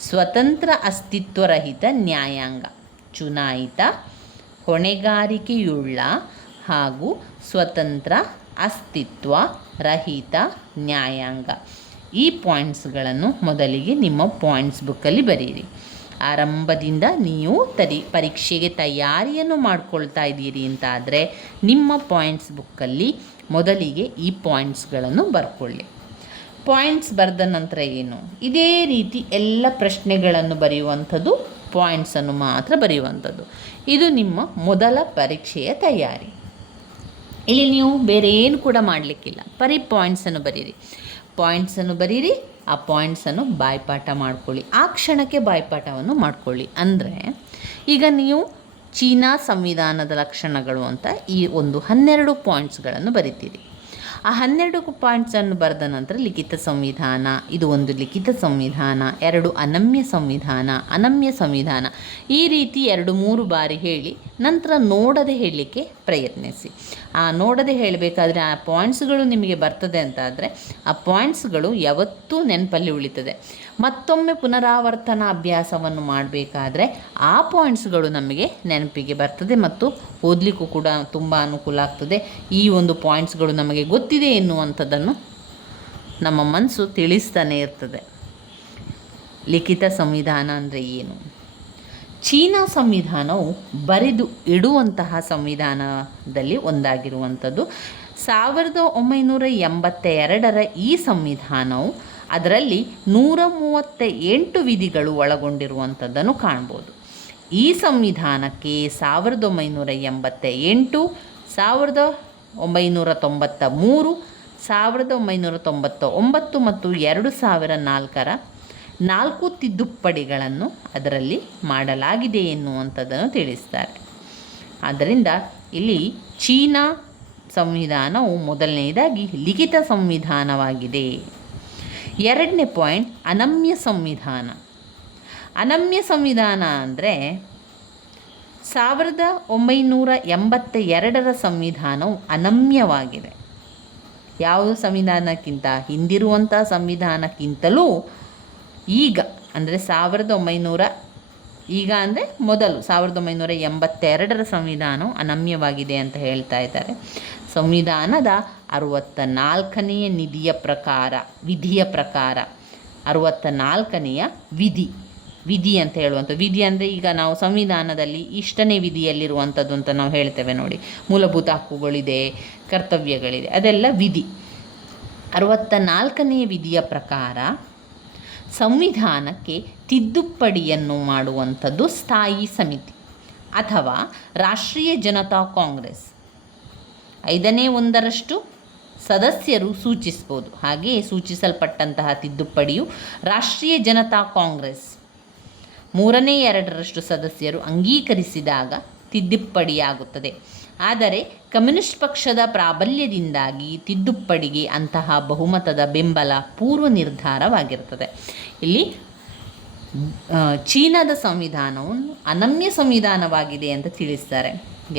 ಸ್ವತಂತ್ರ ಅಸ್ತಿತ್ವರಹಿತ ನ್ಯಾಯಾಂಗ. ಚುನಾಯಿತ, ಹೊಣೆಗಾರಿಕೆಯುಳ್ಳ ಹಾಗೂ ಸ್ವತಂತ್ರ ಅಸ್ತಿತ್ವ ರಹಿತ ನ್ಯಾಯಾಂಗ. ಈ ಪಾಯಿಂಟ್ಸ್ಗಳನ್ನು ಮೊದಲಿಗೆ ನಿಮ್ಮ ಪಾಯಿಂಟ್ಸ್ ಬುಕ್ಕಲ್ಲಿ ಬರೀರಿ. ಆರಂಭದಿಂದ ನೀವು ಪರೀಕ್ಷೆಗೆ ತಯಾರಿಯನ್ನು ಮಾಡ್ಕೊಳ್ತಾ ಇದ್ದೀರಿ ಅಂತಾದರೆ ನಿಮ್ಮ ಪಾಯಿಂಟ್ಸ್ ಬುಕ್ಕಲ್ಲಿ ಮೊದಲಿಗೆ ಈ ಪಾಯಿಂಟ್ಸ್ಗಳನ್ನು ಬರ್ಕೊಳ್ಳಿ. ಪಾಯಿಂಟ್ಸ್ ಬರೆದ ನಂತರ ಏನು, ಇದೇ ರೀತಿ ಎಲ್ಲ ಪ್ರಶ್ನೆಗಳನ್ನು ಬರೆಯುವಂಥದ್ದು, ಪಾಯಿಂಟ್ಸನ್ನು ಮಾತ್ರ ಬರೆಯುವಂಥದ್ದು. ಇದು ನಿಮ್ಮ ಮೊದಲ ಪರೀಕ್ಷೆಯ ತಯಾರಿ. ಇಲ್ಲಿ ನೀವು ಬೇರೆ ಏನು ಕೂಡ ಮಾಡಲಿಕ್ಕಿಲ್ಲ, ಬರೀ ಪಾಯಿಂಟ್ಸನ್ನು ಬರೀರಿ. ಪಾಯಿಂಟ್ಸನ್ನು ಬರೀರಿ, ಆ ಪಾಯಿಂಟ್ಸನ್ನು ಬಾಯ್ಪಾಠ ಮಾಡ್ಕೊಳ್ಳಿ. ಆ ಕ್ಷಣಕ್ಕೆ ಬಾಯ್ಪಾಠವನ್ನು ಮಾಡ್ಕೊಳ್ಳಿ. ಅಂದರೆ ಈಗ ನೀವು ಚೀನಾ ಸಂವಿಧಾನದ ಲಕ್ಷಣಗಳು ಅಂತ ಈ ಒಂದು 12 ಪಾಯಿಂಟ್ಸ್ಗಳನ್ನು ಬರಿತೀರಿ. ಆ 12 ಪಾಯಿಂಟ್ಸನ್ನು ಬರೆದ ನಂತರ ಲಿಖಿತ ಸಂವಿಧಾನ, ಇದು ಒಂದು ಲಿಖಿತ ಸಂವಿಧಾನ, 2 ಅನಮ್ಯ ಸಂವಿಧಾನ, ಅನಮ್ಯ ಸಂವಿಧಾನ, ಈ ರೀತಿ 2-3 ಬಾರಿ ಹೇಳಿ ನಂತರ ನೋಡದೆ ಹೇಳಲಿಕ್ಕೆ ಪ್ರಯತ್ನಿಸಿ. ಆ ನೋಡದೆ ಹೇಳಬೇಕಾದ್ರೆ ಆ ಪಾಯಿಂಟ್ಸ್ಗಳು ನಿಮಗೆ ಬರ್ತದೆ ಅಂತಾದರೆ ಆ ಪಾಯಿಂಟ್ಸ್ಗಳು ಯಾವತ್ತೂ ನೆನಪಲ್ಲಿ ಉಳಿತದೆ. ಮತ್ತೊಮ್ಮೆ ಪುನರಾವರ್ತನ ಅಭ್ಯಾಸವನ್ನು ಮಾಡಬೇಕಾದ್ರೆ ಆ ಪಾಯಿಂಟ್ಸ್ಗಳು ನಮಗೆ ನೆನಪಿಗೆ ಬರ್ತದೆ ಮತ್ತು ಓದಲಿಕ್ಕೂ ಕೂಡ ತುಂಬ ಅನುಕೂಲ ಆಗ್ತದೆ. ಈ ಒಂದು ಪಾಯಿಂಟ್ಸ್ಗಳು ನಮಗೆ ಗೊತ್ತಿದೆ ಎನ್ನುವಂಥದ್ದನ್ನು ನಮ್ಮ ಮನಸ್ಸು ತಿಳಿಸ್ತಾನೆ ಇರ್ತದೆ. ಲಿಖಿತ ಸಂವಿಧಾನ ಅಂದರೆ ಏನು? ಚೀನಾ ಸಂವಿಧಾನವು ಬರೆದು ಇಡುವಂತಹ ಸಂವಿಧಾನದಲ್ಲಿ ಒಂದಾಗಿರುವಂಥದ್ದು. 1982ರ ಈ ಸಂವಿಧಾನವು ಅದರಲ್ಲಿ 138 ವಿಧಿಗಳು ಒಳಗೊಂಡಿರುವಂಥದ್ದನ್ನು ಕಾಣ್ಬೋದು. ಈ ಸಂವಿಧಾನಕ್ಕೆ 1988, 1993, 1999 ಮತ್ತು 2004ರ 4 ತಿದ್ದುಪಡಿಗಳನ್ನು ಅದರಲ್ಲಿ ಮಾಡಲಾಗಿದೆ ಎನ್ನುವಂಥದ್ದನ್ನು ತಿಳಿಸ್ತಾರೆ. ಆದ್ದರಿಂದ ಇಲ್ಲಿ ಚೀನಾ ಸಂವಿಧಾನವು ಮೊದಲನೆಯದಾಗಿ ಲಿಖಿತ ಸಂವಿಧಾನವಾಗಿದೆ. 2ನೇ ಪಾಯಿಂಟ್ ಅನಮ್ಯ ಸಂವಿಧಾನ. ಅನಮ್ಯ ಸಂವಿಧಾನ ಅಂದರೆ 1982ರ ಸಂವಿಧಾನವು ಅನಮ್ಯವಾಗಿದೆ. ಯಾವ ಸಂವಿಧಾನಕ್ಕಿಂತ ಹಿಂದಿರುವಂಥ ಸಂವಿಧಾನಕ್ಕಿಂತಲೂ ಈಗ ಅಂದರೆ 1900 ಈಗ ಅಂದರೆ ಮೊದಲು 1982ರ ಸಂವಿಧಾನವು ಅನಮ್ಯವಾಗಿದೆ ಅಂತ ಹೇಳ್ತಾ ಇದ್ದಾರೆ. ಸಂವಿಧಾನದ 64ನೇ ವಿಧಿಯ ಪ್ರಕಾರ 64ನೆಯ ವಿಧಿ ಅಂತ ಹೇಳುವಂಥ ವಿಧಿ ಅಂದರೆ ಈಗ ನಾವು ಸಂವಿಧಾನದಲ್ಲಿ ಇಷ್ಟನೇ ವಿಧಿಯಲ್ಲಿರುವಂಥದ್ದು ಅಂತ ನಾವು ಹೇಳ್ತೇವೆ ನೋಡಿ. ಮೂಲಭೂತ ಹಕ್ಕುಗಳಿದೆ, ಕರ್ತವ್ಯಗಳಿದೆ, ಅದೆಲ್ಲ ವಿಧಿ. 64ನೇ ವಿಧಿಯ ಪ್ರಕಾರ ಸಂವಿಧಾನಕ್ಕೆ ತಿದ್ದುಪಡಿಯನ್ನು ಮಾಡುವಂಥದ್ದು ಸ್ಥಾಯಿ ಸಮಿತಿ ಅಥವಾ ರಾಷ್ಟ್ರೀಯ ಜನತಾ ಕಾಂಗ್ರೆಸ್ 1/5 ಸದಸ್ಯರು ಸೂಚಿಸ್ಬೋದು. ಹಾಗೆಯೇ ಸೂಚಿಸಲ್ಪಟ್ಟಂತಹ ತಿದ್ದುಪಡಿಯು ರಾಷ್ಟ್ರೀಯ ಜನತಾ ಕಾಂಗ್ರೆಸ್ 3/2 ಸದಸ್ಯರು ಅಂಗೀಕರಿಸಿದಾಗ ತಿದ್ದುಪಡಿಯಾಗುತ್ತದೆ. ಆದರೆ ಕಮ್ಯುನಿಸ್ಟ್ ಪಕ್ಷದ ಪ್ರಾಬಲ್ಯದಿಂದಾಗಿ ತಿದ್ದುಪಡಿಗೆ ಅಂತಹ ಬಹುಮತದ ಬೆಂಬಲ ಪೂರ್ವ ನಿರ್ಧಾರವಾಗಿರುತ್ತದೆ. ಇಲ್ಲಿ ಚೀನಾದ ಸಂವಿಧಾನವನ್ನು ಅನಮ್ಯ ಸಂವಿಧಾನವಾಗಿದೆ ಅಂತ ತಿಳಿಸ್ತಾರೆ.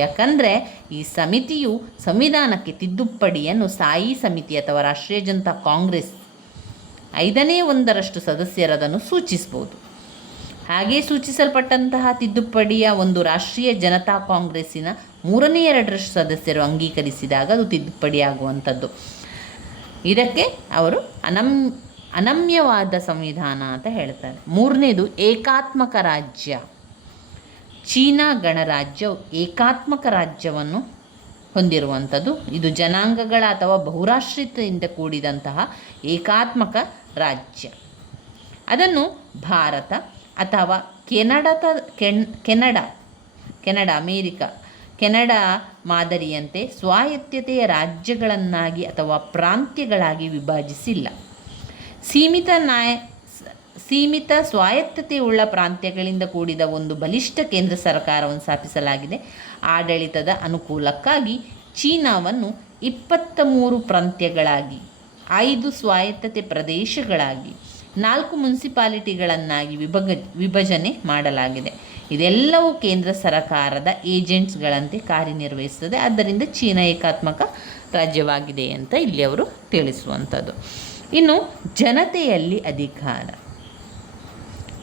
ಯಾಕಂದರೆ ಈ ಸಮಿತಿಯು ಸಂವಿಧಾನಕ್ಕೆ ತಿದ್ದುಪಡಿಯನ್ನು ಸ್ಥಾಯಿ ಸಮಿತಿ ಅಥವಾ ರಾಷ್ಟ್ರೀಯ ಜನತಾ ಕಾಂಗ್ರೆಸ್ 1/5 ಸದಸ್ಯರದನ್ನು ಸೂಚಿಸ್ಬೋದು. ಹಾಗೆ ಸೂಚಿಸಲ್ಪಟ್ಟಂತಹ ತಿದ್ದುಪಡಿಯ ಒಂದು ರಾಷ್ಟ್ರೀಯ ಜನತಾ ಕಾಂಗ್ರೆಸ್ಸಿನ 3/2 ಸದಸ್ಯರು ಅಂಗೀಕರಿಸಿದಾಗ ಅದು ತಿದ್ದುಪಡಿಯಾಗುವಂಥದ್ದು. ಇದಕ್ಕೆ ಅವರು ಅನಮ್ಯವಾದ ಸಂವಿಧಾನ ಅಂತ ಹೇಳ್ತಾರೆ. 3ನೇದು ಏಕಾತ್ಮಕ ರಾಜ್ಯ. ಚೀನಾ ಗಣರಾಜ್ಯವು ಏಕಾತ್ಮಕ ರಾಜ್ಯವನ್ನು ಹೊಂದಿರುವಂಥದ್ದು. ಇದು ಜನಾಂಗಗಳ ಅಥವಾ ಬಹುರಾಷ್ಟ್ರೀಯತೆಯಿಂದ ಕೂಡಿದಂತಹ ಏಕಾತ್ಮಕ ರಾಜ್ಯ. ಅದನ್ನು ಭಾರತ ಅಥವಾ ಕೆನಡಾ ಅಮೇರಿಕಾ ಕೆನಡಾ ಮಾದರಿಯಂತೆ ಸ್ವಾಯತ್ತತೆಯ ರಾಜ್ಯಗಳನ್ನಾಗಿ ಅಥವಾ ಪ್ರಾಂತ್ಯಗಳಾಗಿ ವಿಭಜಿಸಿಲ್ಲ. ಸೀಮಿತ ಸ್ವಾಯತ್ತತೆಯುಳ್ಳ ಪ್ರಾಂತ್ಯಗಳಿಂದ ಕೂಡಿದ ಒಂದು ಬಲಿಷ್ಠ ಕೇಂದ್ರ ಸರ್ಕಾರವನ್ನು ಸ್ಥಾಪಿಸಲಾಗಿದೆ. ಆಡಳಿತದ ಅನುಕೂಲಕ್ಕಾಗಿ ಚೀನಾವನ್ನು 23 ಪ್ರಾಂತ್ಯಗಳಾಗಿ, 5 ಸ್ವಾಯತ್ತತೆ ಪ್ರದೇಶಗಳಾಗಿ, 4 ಮುನ್ಸಿಪಾಲಿಟಿಗಳನ್ನಾಗಿ ವಿಭಜನೆ ಮಾಡಲಾಗಿದೆ. ಇದೆಲ್ಲವೂ ಕೇಂದ್ರ ಸರ್ಕಾರದ ಏಜೆಂಟ್ಸ್ಗಳಂತೆ ಕಾರ್ಯನಿರ್ವಹಿಸುತ್ತದೆ. ಆದ್ದರಿಂದ ಚೀನಾ ಏಕಾತ್ಮಕ ರಾಜ್ಯವಾಗಿದೆ ಅಂತ ಇಲ್ಲಿ ಅವರು ತಿಳಿಸುವಂಥದ್ದು. ಇನ್ನು ಜನತೆಯಲ್ಲಿ ಅಧಿಕಾರ.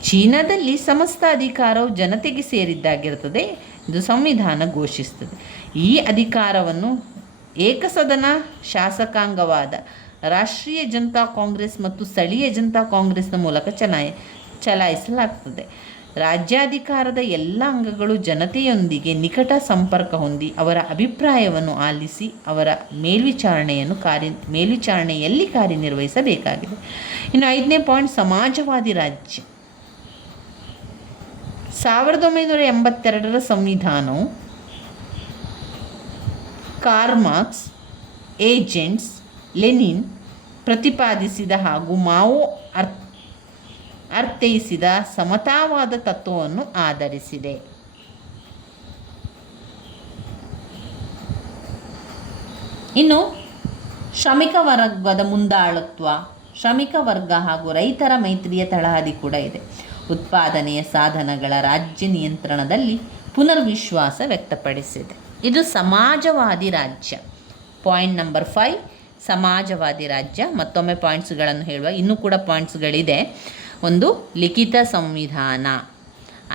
ಚೀನಾದಲ್ಲಿ ಸಮಸ್ತ ಅಧಿಕಾರವು ಜನತೆಗೆ ಸೇರಿದ್ದಾಗಿರುತ್ತದೆ. ಇದು ಸಂವಿಧಾನ ಘೋಷಿಸುತ್ತದೆ. ಈ ಅಧಿಕಾರವನ್ನು ಏಕಸದನ ಶಾಸಕಾಂಗವಾದ ರಾಷ್ಟ್ರೀಯ ಜನತಾ ಕಾಂಗ್ರೆಸ್ ಮತ್ತು ಸ್ಥಳೀಯ ಜನತಾ ಕಾಂಗ್ರೆಸ್ನ ಮೂಲಕ ಚಲಾಯಿಸಲಾಗುತ್ತದೆ. ರಾಜ್ಯಾಧಿಕಾರದ ಎಲ್ಲ ಅಂಗಗಳು ಜನತೆಯೊಂದಿಗೆ ನಿಕಟ ಸಂಪರ್ಕ ಹೊಂದಿ ಅವರ ಅಭಿಪ್ರಾಯವನ್ನು ಆಲಿಸಿ ಅವರ ಮೇಲ್ವಿಚಾರಣೆಯಲ್ಲಿ ಕಾರ್ಯನಿರ್ವಹಿಸಬೇಕಾಗಿದೆ. ಇನ್ನು 5ನೇ ಪಾಯಿಂಟ್, ಸಮಾಜವಾದಿ ರಾಜ್ಯ. 1982ರ ಸಂವಿಧಾನವು ಕಾರ್ಲ್ ಮಾರ್ಕ್ಸ್, ಏಂಜೆಲ್ಸ್, ಲೆನಿನ್ ಪ್ರತಿಪಾದಿಸಿದ ಹಾಗೂ ಮಾವೋ ಅರ್ಥೈಸಿದ ಸಮತಾವಾದ ತತ್ವವನ್ನು ಆಧರಿಸಿದೆ. ಇನ್ನು ಶ್ರಮಿಕ ವರ್ಗದ ಮುಂದಾಳತ್ವ, ಶ್ರಮಿಕ ವರ್ಗ ಹಾಗೂ ರೈತರ ಮೈತ್ರಿಯ ತಳಹದಿ ಕೂಡ ಇದೆ. ಉತ್ಪಾದನೆಯ ಸಾಧನಗಳ ರಾಜ್ಯ ನಿಯಂತ್ರಣದಲ್ಲಿ ಪುನರ್ವಿಶ್ವಾಸ ವ್ಯಕ್ತಪಡಿಸಿದೆ. ಇದು ಸಮಾಜವಾದಿ ರಾಜ್ಯ. ಪಾಯಿಂಟ್ ನಂಬರ್ 5, ಸಮಾಜವಾದಿ ರಾಜ್ಯ. ಮತ್ತೊಮ್ಮೆ ಪಾಯಿಂಟ್ಸ್ಗಳನ್ನು ಹೇಳುವ, ಇನ್ನೂ ಕೂಡ ಪಾಯಿಂಟ್ಸ್ಗಳಿದೆ. ಒಂದು, ಲಿಖಿತ ಸಂವಿಧಾನ,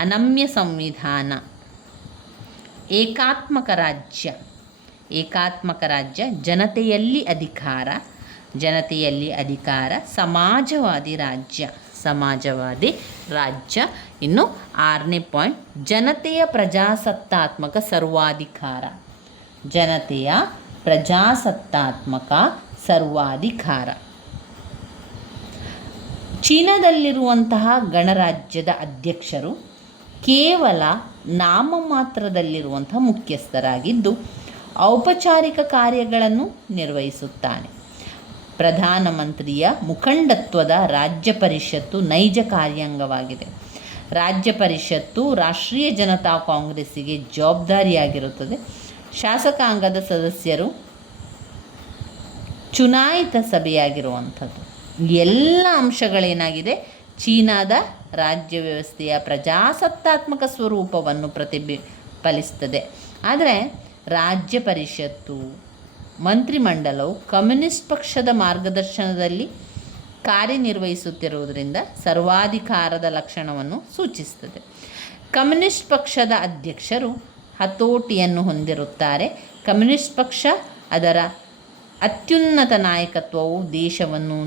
ಅನಮ್ಯ ಸಂವಿಧಾನ, ಏಕಾತ್ಮಕ ರಾಜ್ಯ, ಜನತೆಯಲ್ಲಿ ಅಧಿಕಾರ, ಸಮಾಜವಾದಿ ರಾಜ್ಯ. ಇನ್ನು 6ನೇ ಪಾಯಿಂಟ್, ಜನತೆಯ ಪ್ರಜಾಸತ್ತಾತ್ಮಕ ಸರ್ವಾಧಿಕಾರ. ಚೀನಾದಲ್ಲಿರುವಂತಹ ಗಣರಾಜ್ಯದ ಅಧ್ಯಕ್ಷರು ಕೇವಲ ನಾಮಮಾತ್ರದಲ್ಲಿರುವಂತಹ ಮುಖ್ಯಸ್ಥರಾಗಿದ್ದು ಔಪಚಾರಿಕ ಕಾರ್ಯಗಳನ್ನು ನಿರ್ವಹಿಸುತ್ತಾನೆ. ಪ್ರಧಾನಮಂತ್ರಿಯ ಮುಖಂಡತ್ವದ ರಾಜ್ಯ ಪರಿಷತ್ತು ನೈಜ ಕಾರ್ಯಾಂಗವಾಗಿದೆ. ರಾಜ್ಯ ಪರಿಷತ್ತು ರಾಷ್ಟ್ರೀಯ ಜನತಾ ಕಾಂಗ್ರೆಸ್ಸಿಗೆ ಜವಾಬ್ದಾರಿಯಾಗಿರುತ್ತದೆ. ಶಾಸಕಾಂಗದ ಸದಸ್ಯರು ಚುನಾಯಿತ ಸಭೆಯಾಗಿರುವಂಥದ್ದು. ಎಲ್ಲ ಅಂಶಗಳೇನಾಗಿದೆ, ಚೀನಾದ ರಾಜ್ಯ ವ್ಯವಸ್ಥೆಯ ಪ್ರಜಾಸತ್ತಾತ್ಮಕ ಸ್ವರೂಪವನ್ನು ಪ್ರತಿಫಲಿಸ್ತದೆ. ಆದರೆ ರಾಜ್ಯ ಪರಿಷತ್ತು, ಮಂತ್ರಿಮಂಡಲವು ಕಮ್ಯುನಿಸ್ಟ್ ಪಕ್ಷದ ಮಾರ್ಗದರ್ಶನದಲ್ಲಿ ಕಾರ್ಯನಿರ್ವಹಿಸುತ್ತಿರುವುದರಿಂದ ಸರ್ವಾಧಿಕಾರದ ಲಕ್ಷಣವನ್ನು ಸೂಚಿಸುತ್ತದೆ. ಕಮ್ಯುನಿಸ್ಟ್ ಪಕ್ಷದ ಅಧ್ಯಕ್ಷರು ಹತೋಟಿಯನ್ನು ಹೊಂದಿರುತ್ತಾರೆ. ಕಮ್ಯುನಿಸ್ಟ್ ಪಕ್ಷ ಅದರ ಅತ್ಯುನ್ನತ ನಾಯಕತ್ವವು ದೇಶವನ್ನು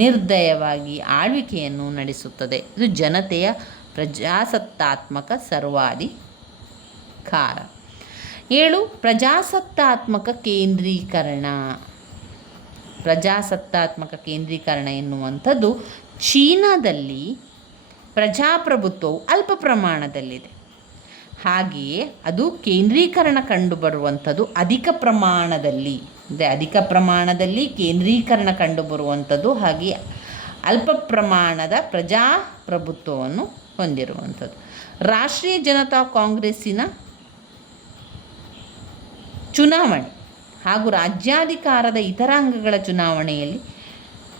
ನಿರ್ದಯವಾಗಿ ಆಳ್ವಿಕೆಯನ್ನು ನಡೆಸುತ್ತದೆ. ಇದು ಜನತೆಯ ಪ್ರಜಾಸತ್ತಾತ್ಮಕ ಸರ್ವಾಧಿಕಾರ. 7, ಪ್ರಜಾಸತ್ತಾತ್ಮಕ ಕೇಂದ್ರೀಕರಣ ಎನ್ನುವಂಥದ್ದು ಚೀನಾದಲ್ಲಿ ಪ್ರಜಾಪ್ರಭುತ್ವವು ಅಲ್ಪ ಪ್ರಮಾಣದಲ್ಲಿದೆ. ಹಾಗೆಯೇ ಅದು ಕೇಂದ್ರೀಕರಣ ಕಂಡುಬರುವಂಥದ್ದು ಅಧಿಕ ಪ್ರಮಾಣದಲ್ಲಿ ಕೇಂದ್ರೀಕರಣ ಕಂಡುಬರುವಂಥದ್ದು, ಹಾಗೆ ಅಲ್ಪ ಪ್ರಮಾಣದ ಪ್ರಜಾಪ್ರಭುತ್ವವನ್ನು ಹೊಂದಿರುವಂಥದ್ದು. ರಾಷ್ಟ್ರೀಯ ಜನತಾ ಕಾಂಗ್ರೆಸ್ಸಿನ ಚುನಾವಣೆ ಹಾಗೂ ರಾಜ್ಯಾಧಿಕಾರದ ಇತರ ಅಂಗಗಳ ಚುನಾವಣೆಯಲ್ಲಿ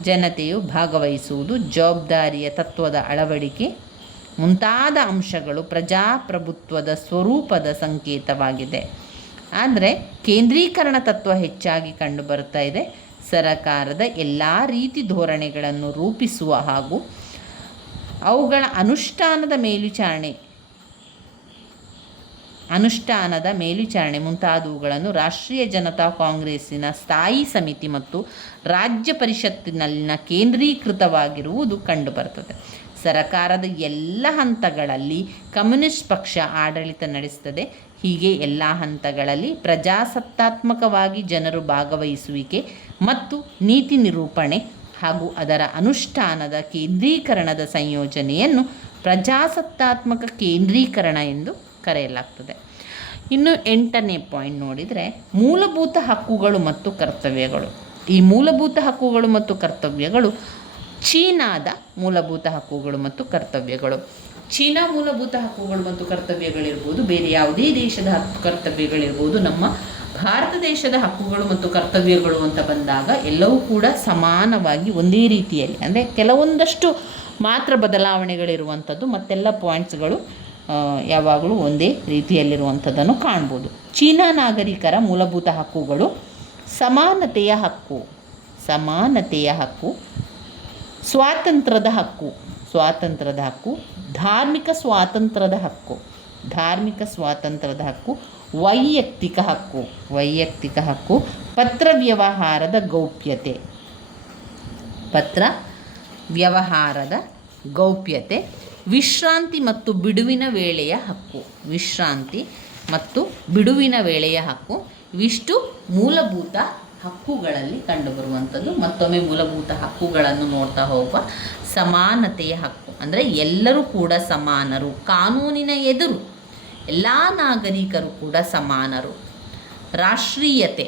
ಜನತೆಯು ಭಾಗವಹಿಸುವುದು, ಜವಾಬ್ದಾರಿಯ ತತ್ವದ ಅಳವಡಿಕೆ ಮುಂತಾದ ಅಂಶಗಳು ಪ್ರಜಾಪ್ರಭುತ್ವದ ಸ್ವರೂಪದ ಸಂಕೇತವಾಗಿದೆ. ಆದರೆ ಕೇಂದ್ರೀಕರಣ ತತ್ವ ಹೆಚ್ಚಾಗಿ ಕಂಡುಬರುತ್ತಾ ಇದೆ. ಸರಕಾರದ ಎಲ್ಲ ರೀತಿ ಧೋರಣೆಗಳನ್ನು ರೂಪಿಸುವ ಹಾಗೂ ಅವುಗಳ ಅನುಷ್ಠಾನದ ಮೇಲ್ವಿಚಾರಣೆ ಮುಂತಾದವುಗಳನ್ನು ರಾಷ್ಟ್ರೀಯ ಜನತಾ ಕಾಂಗ್ರೆಸ್ಸಿನ ಸ್ಥಾಯಿ ಸಮಿತಿ ಮತ್ತು ರಾಜ್ಯ ಪರಿಷತ್ತಿನಲ್ಲಿನ ಕೇಂದ್ರೀಕೃತವಾಗಿರುವುದು ಕಂಡುಬರುತ್ತದೆ. ಸರಕಾರದ ಎಲ್ಲ ಹಂತಗಳಲ್ಲಿ ಕಮ್ಯುನಿಸ್ಟ್ ಪಕ್ಷ ಆಡಳಿತ ನಡೆಸುತ್ತದೆ. ಹೀಗೆ ಎಲ್ಲ ಹಂತಗಳಲ್ಲಿ ಪ್ರಜಾಸತ್ತಾತ್ಮಕವಾಗಿ ಜನರು ಭಾಗವಹಿಸುವಿಕೆ ಮತ್ತು ನೀತಿ ನಿರೂಪಣೆ ಹಾಗೂ ಅದರ ಅನುಷ್ಠಾನದ ಕೇಂದ್ರೀಕರಣದ ಸಂಯೋಜನೆಯನ್ನು ಪ್ರಜಾಸತ್ತಾತ್ಮಕ ಕೇಂದ್ರೀಕರಣ ಎಂದು ಕರೆಯಲಾಗ್ತದೆ. ಇನ್ನು 8ನೇ ಪಾಯಿಂಟ್ ನೋಡಿದರೆ ಮೂಲಭೂತ ಹಕ್ಕುಗಳು ಮತ್ತು ಕರ್ತವ್ಯಗಳು. ಈ ಮೂಲಭೂತ ಹಕ್ಕುಗಳು ಮತ್ತು ಕರ್ತವ್ಯಗಳು ಚೀನಾದ ಮೂಲಭೂತ ಹಕ್ಕುಗಳು ಮತ್ತು ಕರ್ತವ್ಯಗಳು. ಚೀನಾ ಮೂಲಭೂತ ಹಕ್ಕುಗಳು ಮತ್ತು ಕರ್ತವ್ಯಗಳಿರ್ಬೋದು, ಬೇರೆ ಯಾವುದೇ ದೇಶದ ಕರ್ತವ್ಯಗಳಿರ್ಬೋದು, ನಮ್ಮ ಭಾರತ ದೇಶದ ಹಕ್ಕುಗಳು ಮತ್ತು ಕರ್ತವ್ಯಗಳು ಅಂತ ಬಂದಾಗ ಎಲ್ಲವೂ ಕೂಡ ಸಮಾನವಾಗಿ ಒಂದೇ ರೀತಿಯಲ್ಲಿ, ಅಂದರೆ ಕೆಲವೊಂದಷ್ಟು ಮಾತ್ರ ಬದಲಾವಣೆಗಳಿರುವಂಥದ್ದು, ಮತ್ತೆಲ್ಲ ಪಾಯಿಂಟ್ಸ್ಗಳು ಯಾವಾಗಲೂ ಒಂದೇ ರೀತಿಯಲ್ಲಿರುವಂಥದ್ದನ್ನು ಕಾಣ್ಬೋದು. ಚೀನಾ ನಾಗರಿಕರ ಮೂಲಭೂತ ಹಕ್ಕುಗಳು ಸಮಾನತೆಯ ಹಕ್ಕು, ಸ್ವಾತಂತ್ರ್ಯದ ಹಕ್ಕು, ಧಾರ್ಮಿಕ ಸ್ವಾತಂತ್ರ್ಯದ ಹಕ್ಕು, ವೈಯಕ್ತಿಕ ಹಕ್ಕು, ಪತ್ರ ವ್ಯವಹಾರದ ಗೌಪ್ಯತೆ, ವಿಶ್ರಾಂತಿ ಮತ್ತು ಬಿಡುವಿನ ವೇಳೆಯ ಹಕ್ಕು. ಇವಿಷ್ಟು ಮೂಲಭೂತ ಹಕ್ಕುಗಳಲ್ಲಿ ಕಂಡುಬರುವಂಥದ್ದು. ಮತ್ತೊಮ್ಮೆ ಮೂಲಭೂತ ಹಕ್ಕುಗಳನ್ನು ನೋಡ್ತಾ ಹೋಗುವ. ಸಮಾನತೆಯ ಹಕ್ಕು ಅಂದರೆ ಎಲ್ಲರೂ ಕೂಡ ಸಮಾನರು, ಕಾನೂನಿನ ಎದುರು ಎಲ್ಲ ನಾಗರಿಕರು ಕೂಡ ಸಮಾನರು. ರಾಷ್ಟ್ರೀಯತೆ,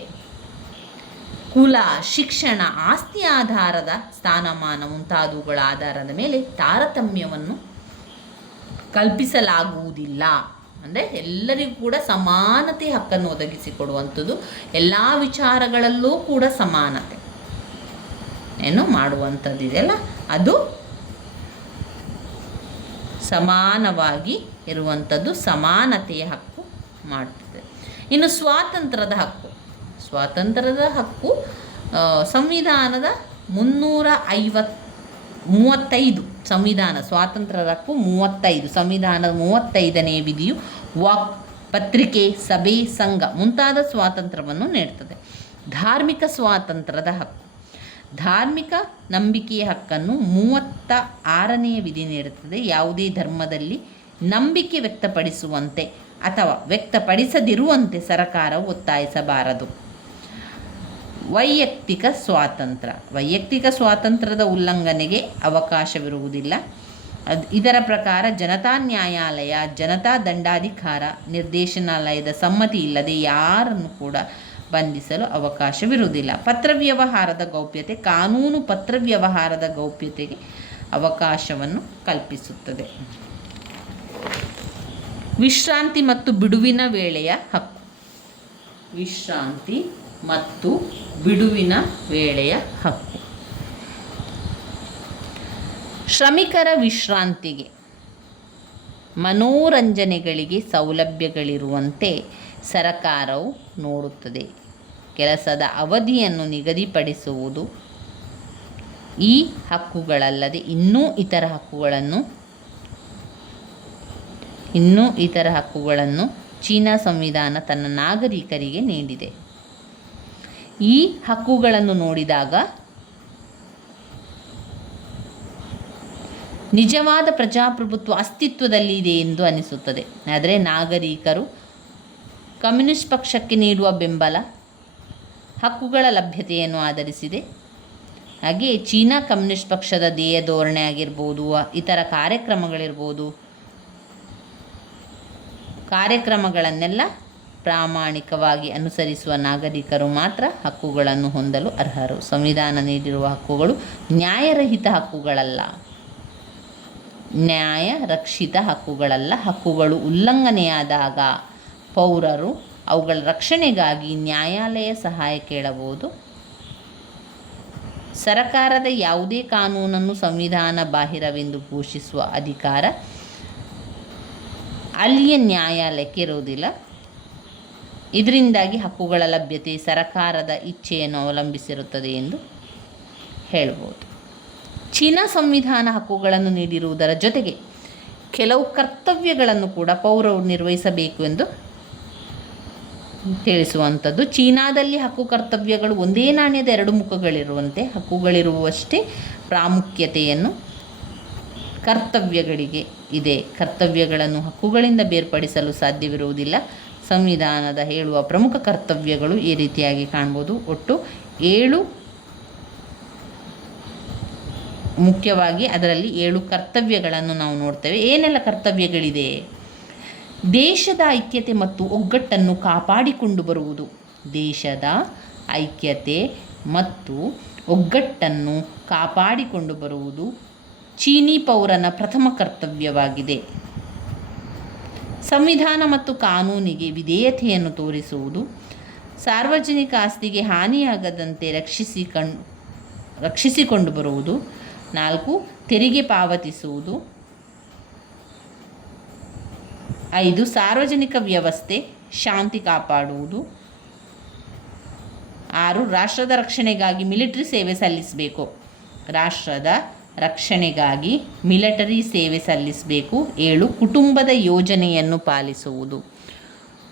ಕುಲ, ಶಿಕ್ಷಣ, ಆಸ್ತಿ ಆಧಾರದ ಸ್ಥಾನಮಾನ ಮುಂತಾದವುಗಳ ಆಧಾರದ ಮೇಲೆ ತಾರತಮ್ಯವನ್ನು ಕಲ್ಪಿಸಲಾಗುವುದಿಲ್ಲ. ಅಂದರೆ ಎಲ್ಲರಿಗೂ ಕೂಡ ಸಮಾನತೆ ಹಕ್ಕನ್ನು ಒದಗಿಸಿಕೊಡುವಂಥದ್ದು, ಎಲ್ಲ ವಿಚಾರಗಳಲ್ಲೂ ಕೂಡ ಸಮಾನತೆ ಮಾಡುವಂಥದ್ದಿದೆಯಲ್ಲ, ಅದು ಸಮಾನವಾಗಿ ಇರುವಂಥದ್ದು ಸಮಾನತೆಯ ಹಕ್ಕು ಮಾಡ್ತದೆ. ಇನ್ನು ಸ್ವಾತಂತ್ರ್ಯದ ಹಕ್ಕು ಸಂವಿಧಾನದ 335 ಸ್ವಾತಂತ್ರ್ಯದ ಹಕ್ಕು 35, ಸಂವಿಧಾನದ 35ನೇ ವಿಧಿಯು ವಾಕ್, ಪತ್ರಿಕೆ, ಸಭೆ, ಸಂಘ ಮುಂತಾದ ಸ್ವಾತಂತ್ರ್ಯವನ್ನು ನೀಡುತ್ತದೆ. ಧಾರ್ಮಿಕ ಸ್ವಾತಂತ್ರ್ಯದ ಹಕ್ಕು, ಧಾರ್ಮಿಕ ನಂಬಿಕೆಯ ಹಕ್ಕನ್ನು 36ನೇ ವಿಧಿ ನೀಡುತ್ತದೆ. ಯಾವುದೇ ಧರ್ಮದಲ್ಲಿ ನಂಬಿಕೆ ವ್ಯಕ್ತಪಡಿಸುವಂತೆ ಅಥವಾ ವ್ಯಕ್ತಪಡಿಸದಿರುವಂತೆ ಸರ್ಕಾರವು ಒತ್ತಾಯಿಸಬಾರದು. ವೈಯಕ್ತಿಕ ಸ್ವಾತಂತ್ರ್ಯದ ಉಲ್ಲಂಘನೆಗೆ ಅವಕಾಶವಿರುವುದಿಲ್ಲ. ಇದರ ಪ್ರಕಾರ ಜನತಾ ನ್ಯಾಯಾಲಯ, ಜನತಾ ದಂಡಾಧಿಕಾರ, ನಿರ್ದೇಶನಾಲಯದ ಸಮ್ಮತಿ ಇಲ್ಲದೆ ಯಾರನ್ನು ಕೂಡ ಬಂಧಿಸಲು ಅವಕಾಶವಿರುವುದಿಲ್ಲ. ಪತ್ರವ್ಯವಹಾರದ ಗೌಪ್ಯತೆ, ಕಾನೂನು ಪತ್ರವ್ಯವಹಾರದ ಗೌಪ್ಯತೆಗೆ ಅವಕಾಶವನ್ನು ಕಲ್ಪಿಸುತ್ತದೆ. ವಿಶ್ರಾಂತಿ ಮತ್ತು ಬಿಡುವಿನ ವೇಳೆಯ ಹಕ್ಕು, ಶ್ರಮಿಕರ ವಿಶ್ರಾಂತಿಗೆ, ಮನೋರಂಜನೆಗಳಿಗೆ ಸೌಲಭ್ಯಗಳಿರುವಂತೆ ಸರಕಾರವು ನೋಡುತ್ತದೆ. ಕೆಲಸದ ಅವಧಿಯನ್ನು ನಿಗದಿಪಡಿಸುವುದು. ಈ ಹಕ್ಕುಗಳಲ್ಲದೆ ಇನ್ನೂ ಇತರ ಹಕ್ಕುಗಳನ್ನು ಚೀನಾ ಸಂವಿಧಾನ ತನ್ನ ನಾಗರಿಕರಿಗೆ ನೀಡಿದೆ. ಈ ಹಕ್ಕುಗಳನ್ನು ನೋಡಿದಾಗ ನಿಜವಾದ ಪ್ರಜಾಪ್ರಭುತ್ವ ಅಸ್ತಿತ್ವದಲ್ಲಿದೆ ಎಂದು ಅನಿಸುತ್ತದೆ. ಆದರೆ ನಾಗರಿಕರು ಕಮ್ಯುನಿಸ್ಟ್ ಪಕ್ಷಕ್ಕೆ ನೀಡುವ ಬೆಂಬಲ ಹಕ್ಕುಗಳ ಲಭ್ಯತೆಯನ್ನು ಆಧರಿಸಿದೆ. ಹಾಗೆಯೇ ಚೀನಾ ಕಮ್ಯುನಿಸ್ಟ್ ಪಕ್ಷದ ಧ್ಯೇಯ ಧೋರಣೆ ಆಗಿರ್ಬೋದು, ಇತರ ಕಾರ್ಯಕ್ರಮಗಳನ್ನೆಲ್ಲ ಪ್ರಾಮಾಣಿಕವಾಗಿ ಅನುಸರಿಸುವ ನಾಗರಿಕರು ಮಾತ್ರ ಹಕ್ಕುಗಳನ್ನು ಹೊಂದಲು ಅರ್ಹರು. ಸಂವಿಧಾನ ನೀಡಿರುವ ಹಕ್ಕುಗಳು ನ್ಯಾಯರಹಿತ ಹಕ್ಕುಗಳಲ್ಲ, ನ್ಯಾಯರಕ್ಷಿತ ಹಕ್ಕುಗಳಲ್ಲ. ಹಕ್ಕುಗಳು ಉಲ್ಲಂಘನೆಯಾದಾಗ ಪೌರರು ಅವುಗಳ ರಕ್ಷಣೆಗಾಗಿ ನ್ಯಾಯಾಲಯ ಸಹಾಯ ಕೇಳಬಹುದು. ಸರಕಾರದ ಯಾವುದೇ ಕಾನೂನನ್ನು ಸಂವಿಧಾನ ಬಾಹಿರವೆಂದು ಘೋಷಿಸುವ ಅಧಿಕಾರ ಅಲ್ಲಿಯ ನ್ಯಾಯಾಲಯಕ್ಕೆ ಇರುವುದಿಲ್ಲ. ಇದರಿಂದಾಗಿ ಹಕ್ಕುಗಳ ಲಭ್ಯತೆ ಸರಕಾರದ ಇಚ್ಛೆಯನ್ನು ಅವಲಂಬಿಸಿರುತ್ತದೆ ಎಂದು ಹೇಳ್ಬೋದು. ಚೀನಾ ಸಂವಿಧಾನ ಹಕ್ಕುಗಳನ್ನು ನೀಡಿರುವುದರ ಜೊತೆಗೆ ಕೆಲವು ಕರ್ತವ್ಯಗಳನ್ನು ಕೂಡ ಪೌರರು ನಿರ್ವಹಿಸಬೇಕು ಎಂದು ತಿಳಿಸುವಂಥದ್ದು. ಚೀನಾದಲ್ಲಿ ಹಕ್ಕು ಕರ್ತವ್ಯಗಳು ಒಂದೇ ನಾಣ್ಯದ ಎರಡು ಮುಖಗಳಿರುವಂತೆ ಹಕ್ಕುಗಳಿರುವಷ್ಟೇ ಪ್ರಾಮುಖ್ಯತೆಯನ್ನು ಕರ್ತವ್ಯಗಳಿಗೆ ಇದೆ. ಕರ್ತವ್ಯಗಳನ್ನು ಹಕ್ಕುಗಳಿಂದ ಬೇರ್ಪಡಿಸಲು ಸಾಧ್ಯವಿರುವುದಿಲ್ಲ. ಸಂವಿಧಾನದ ಹೇಳುವ ಪ್ರಮುಖ ಕರ್ತವ್ಯಗಳು ಈ ರೀತಿಯಾಗಿ ಕಾಣ್ಬೋದು. ಒಟ್ಟು 7, ಮುಖ್ಯವಾಗಿ ಅದರಲ್ಲಿ 7 ಕರ್ತವ್ಯಗಳನ್ನು ನಾವು ನೋಡ್ತೇವೆ. ಏನೆಲ್ಲ ಕರ್ತವ್ಯಗಳಿದೆ? ದೇಶದ ಐಕ್ಯತೆ ಮತ್ತು ಒಗ್ಗಟ್ಟನ್ನು ಕಾಪಾಡಿಕೊಂಡು ಬರುವುದು. ದೇಶದ ಐಕ್ಯತೆ ಮತ್ತು ಒಗ್ಗಟ್ಟನ್ನು ಕಾಪಾಡಿಕೊಂಡು ಬರುವುದು ಚೀನಿ ಪೌರನ ಪ್ರಥಮ ಕರ್ತವ್ಯವಾಗಿದೆ. ಸಂವಿಧಾನ ಮತ್ತು ಕಾನೂನಿಗೆ ವಿಧೇಯತೆಯನ್ನು ತೋರಿಸುವುದು. ಸಾರ್ವಜನಿಕ ಆಸ್ತಿಗೆ ಹಾನಿಯಾಗದಂತೆ ರಕ್ಷಿಸಿಕೊಂಡು ಬರುವುದು. 4, ತೆರಿಗೆ ಪಾವತಿಸುವುದು. 5, ಸಾರ್ವಜನಿಕ ವ್ಯವಸ್ಥೆ ಶಾಂತಿ ಕಾಪಾಡುವುದು. 6, ರಾಷ್ಟ್ರದ ರಕ್ಷಣೆಗಾಗಿ ಮಿಲಿಟರಿ ಸೇವೆ ಸಲ್ಲಿಸಬೇಕು. ರಾಷ್ಟ್ರದ ರಕ್ಷಣೆಗಾಗಿ ಮಿಲಿಟರಿ ಸೇವೆ ಸಲ್ಲಿಸಬೇಕು. 7, ಕುಟುಂಬದ ಯೋಜನೆಯನ್ನು ಪಾಲಿಸುವುದು.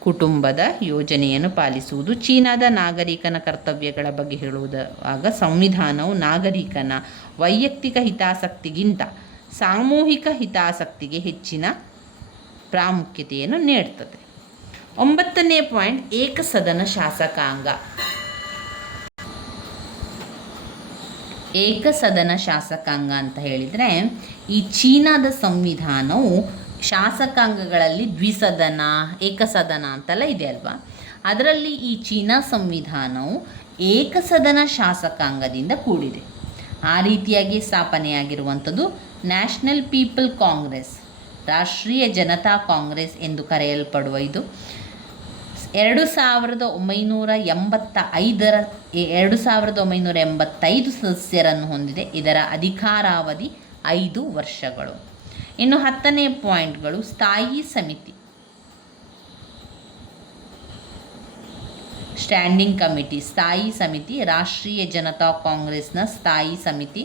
ಕುಟುಂಬದ ಯೋಜನೆಯನ್ನು ಪಾಲಿಸುವುದು. ಚೀನಾದ ನಾಗರಿಕನ ಕರ್ತವ್ಯಗಳ ಬಗ್ಗೆ ಹೇಳುವುದಾಗ ಸಂವಿಧಾನವು ನಾಗರಿಕನ ವೈಯಕ್ತಿಕ ಹಿತಾಸಕ್ತಿಗಿಂತ ಸಾಮೂಹಿಕ ಹಿತಾಸಕ್ತಿಗೆ ಹೆಚ್ಚಿನ ಪ್ರಾಮುಖ್ಯತೆಯನ್ನು ನೀಡುತ್ತದೆ. 9ನೇ ಪಾಯಿಂಟ್, ಏಕಸದನ ಶಾಸಕಾಂಗ. ಏಕಸದನ ಶಾಸಕಾಂಗ ಅಂತ ಹೇಳಿದರೆ, ಈ ಚೀನಾದ ಸಂವಿಧಾನವು ಶಾಸಕಾಂಗಗಳಲ್ಲಿ ದ್ವಿಸದನ, ಏಕಸದನ ಅಂತೆಲ್ಲ ಇದೆ ಅಲ್ವಾ. ಅದರಲ್ಲಿ ಈ ಚೀನಾ ಸಂವಿಧಾನವು ಏಕಸದನ ಶಾಸಕಾಂಗದಿಂದ ಕೂಡಿದೆ. ಆ ರೀತಿಯಾಗಿ ಸ್ಥಾಪನೆಯಾಗಿರುವಂಥದ್ದು ನ್ಯಾಷನಲ್ ಪೀಪಲ್ ಕಾಂಗ್ರೆಸ್, ರಾಷ್ಟ್ರೀಯ ಜನತಾ ಕಾಂಗ್ರೆಸ್ ಎಂದು ಕರೆಯಲ್ಪಡುವ ಇದು 2985 ಸದಸ್ಯರನ್ನು ಹೊಂದಿದೆ. ಇದರ ಅಧಿಕಾರಾವಧಿ 5 ವರ್ಷಗಳು. ಇನ್ನು 10ನೇ ಪಾಯಿಂಟ್ಗಳು, ಸ್ಥಾಯಿ ಸಮಿತಿ, ಸ್ಟ್ಯಾಂಡಿಂಗ್ ಕಮಿಟಿ. ಸ್ಥಾಯಿ ಸಮಿತಿ, ರಾಷ್ಟ್ರೀಯ ಜನತಾ ಕಾಂಗ್ರೆಸ್ನ ಸ್ಥಾಯಿ ಸಮಿತಿ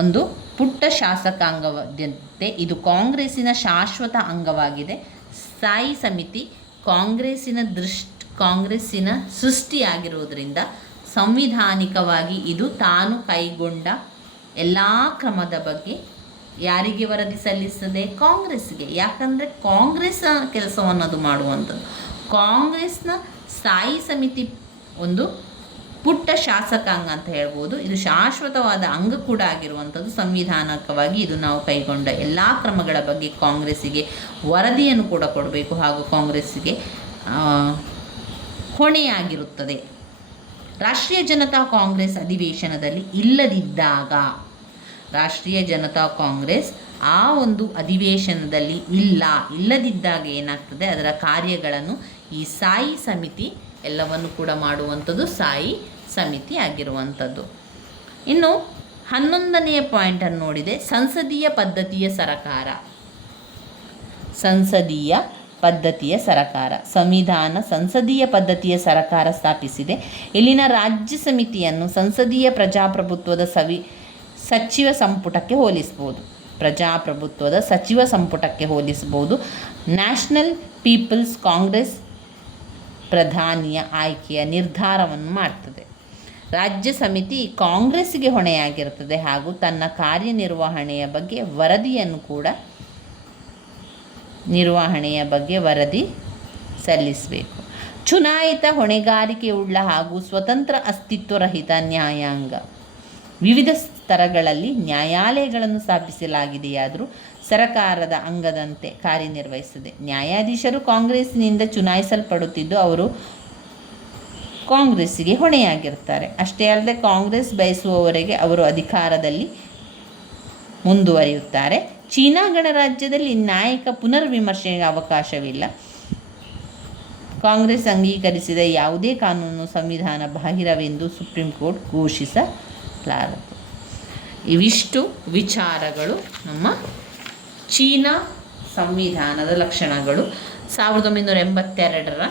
ಒಂದು ಪುಟ್ಟ ಶಾಸಕಾಂಗವಾದಂತೆ ಇದು ಕಾಂಗ್ರೆಸ್ಸಿನ ಶಾಶ್ವತ ಅಂಗವಾಗಿದೆ. ಸ್ಥಾಯಿ ಸಮಿತಿ ಕಾಂಗ್ರೆಸ್ಸಿನ ಸೃಷ್ಟಿಯಾಗಿರುವುದರಿಂದ ಸಂವಿಧಾನಿಕವಾಗಿ ಇದು ತಾನು ಕೈಗೊಂಡ ಎಲ್ಲ ಕ್ರಮದ ಬಗ್ಗೆ ಯಾರಿಗೆ ವರದಿ ಸಲ್ಲಿಸ್ತದೆ? ಕಾಂಗ್ರೆಸ್ಗೆ. ಯಾಕಂದರೆ ಕಾಂಗ್ರೆಸ್ ಕೆಲಸವನ್ನು ಅದು ಮಾಡುವಂಥದ್ದು. ಕಾಂಗ್ರೆಸ್ನ ಸ್ಥಾಯಿ ಸಮಿತಿ ಒಂದು ಪುಟ್ಟ ಶಾಸಕಾಂಗ ಅಂತ ಹೇಳ್ಬೋದು. ಇದು ಶಾಶ್ವತವಾದ ಅಂಗ ಕೂಡ ಆಗಿರುವಂಥದ್ದು. ಸಂವಿಧಾನಿಕವಾಗಿ ಇದು ನಾವು ಕೈಗೊಂಡ ಎಲ್ಲ ಕ್ರಮಗಳ ಬಗ್ಗೆ ಕಾಂಗ್ರೆಸ್ಸಿಗೆ ವರದಿಯನ್ನು ಕೂಡ ಕೊಡಬೇಕು ಹಾಗೂ ಕಾಂಗ್ರೆಸ್ಸಿಗೆ ಹೊಣೆಯಾಗಿರುತ್ತದೆ. ರಾಷ್ಟ್ರೀಯ ಜನತಾ ಕಾಂಗ್ರೆಸ್ ಅಧಿವೇಶನದಲ್ಲಿ ಇಲ್ಲದಿದ್ದಾಗ, ರಾಷ್ಟ್ರೀಯ ಜನತಾ ಕಾಂಗ್ರೆಸ್ ಆ ಒಂದು ಅಧಿವೇಶನದಲ್ಲಿ ಇಲ್ಲದಿದ್ದಾಗ ಏನಾಗ್ತದೆ, ಅದರ ಕಾರ್ಯಗಳನ್ನು ಈ ಸ್ಥಾಯಿ ಸಮಿತಿ ಎಲ್ಲವನ್ನು ಕೂಡ ಮಾಡುವಂಥದ್ದು ಸ್ಥಾಯಿ ಸಮಿತಿ ಆಗಿರುವಂಥದ್ದು. ಇನ್ನು 11ನೇ ಪಾಯಿಂಟನ್ನು ನೋಡಿದೆ, ಸಂಸದೀಯ ಪದ್ಧತಿಯ ಸರಕಾರ. ಸಂಸದೀಯ ಪದ್ಧತಿಯ ಸರಕಾರ. ಸಂವಿಧಾನ ಸಂಸದೀಯ ಪದ್ಧತಿಯ ಸರಕಾರ ಸ್ಥಾಪಿಸಿದೆ. ಇಲ್ಲಿನ ರಾಜ್ಯ ಸಮಿತಿಯನ್ನು ಸಂಸದೀಯ ಪ್ರಜಾಪ್ರಭುತ್ವದ ಸಚಿವ ಸಂಪುಟಕ್ಕೆ ಹೋಲಿಸ್ಬೋದು. ಪ್ರಜಾಪ್ರಭುತ್ವದ ಸಚಿವ ಸಂಪುಟಕ್ಕೆ ಹೋಲಿಸಬಹುದು. ನ್ಯಾಷನಲ್ ಪೀಪಲ್ಸ್ ಕಾಂಗ್ರೆಸ್ ಪ್ರಧಾನಿಯ ಆಯ್ಕೆಯ ನಿರ್ಧಾರವನ್ನು ಮಾಡ್ತದೆ. ರಾಜ್ಯ ಸಮಿತಿ ಕಾಂಗ್ರೆಸ್ಸಿಗೆ ಹೊಣೆಯಾಗಿರುತ್ತದೆ ಹಾಗೂ ತನ್ನ ಕಾರ್ಯನಿರ್ವಹಣೆಯ ಬಗ್ಗೆ ವರದಿ ಸಲ್ಲಿಸಬೇಕು. ಚುನಾಯಿತ, ಹೊಣೆಗಾರಿಕೆಯುಳ್ಳ ಹಾಗೂ ಸ್ವತಂತ್ರ ಅಸ್ತಿತ್ವರಹಿತ ನ್ಯಾಯಾಂಗ. ವಿವಿಧ ಸ್ತರಗಳಲ್ಲಿ ನ್ಯಾಯಾಲಯಗಳನ್ನು ಸ್ಥಾಪಿಸಲಾಗಿದೆಯಾದರೂ ಸರಕಾರದ ಅಂಗದಂತೆ ಕಾರ್ಯನಿರ್ವಹಿಸುತ್ತದೆ. ನ್ಯಾಯಾಧೀಶರು ಕಾಂಗ್ರೆಸ್ಸಿನಿಂದ ಚುನಾಯಿಸಲ್ಪಡುತ್ತಿದ್ದು ಅವರು ಕಾಂಗ್ರೆಸ್ಸಿಗೆ ಹೊಣೆಯಾಗಿರ್ತಾರೆ. ಅಷ್ಟೇ ಅಲ್ಲದೆ ಕಾಂಗ್ರೆಸ್ ಬಯಸುವವರೆಗೆ ಅವರು ಅಧಿಕಾರದಲ್ಲಿ ಮುಂದುವರಿಯುತ್ತಾರೆ. ಚೀನಾ ಗಣರಾಜ್ಯದಲ್ಲಿ ನ್ಯಾಯಿಕ ಪುನರ್ವಿಮರ್ಶೆಗೆ ಅವಕಾಶವಿಲ್ಲ. ಕಾಂಗ್ರೆಸ್ ಅಂಗೀಕರಿಸಿದ ಯಾವುದೇ ಕಾನೂನು ಸಂವಿಧಾನ ಬಾಹಿರವೆಂದು ಸುಪ್ರೀಂ ಕೋರ್ಟ್ ಘೋಷಿಸಲಾರದು. ಇವಿಷ್ಟು ವಿಚಾರಗಳು ನಮ್ಮ ಚೀನಾ ಸಂವಿಧಾನದ ಲಕ್ಷಣಗಳು. 1982ರ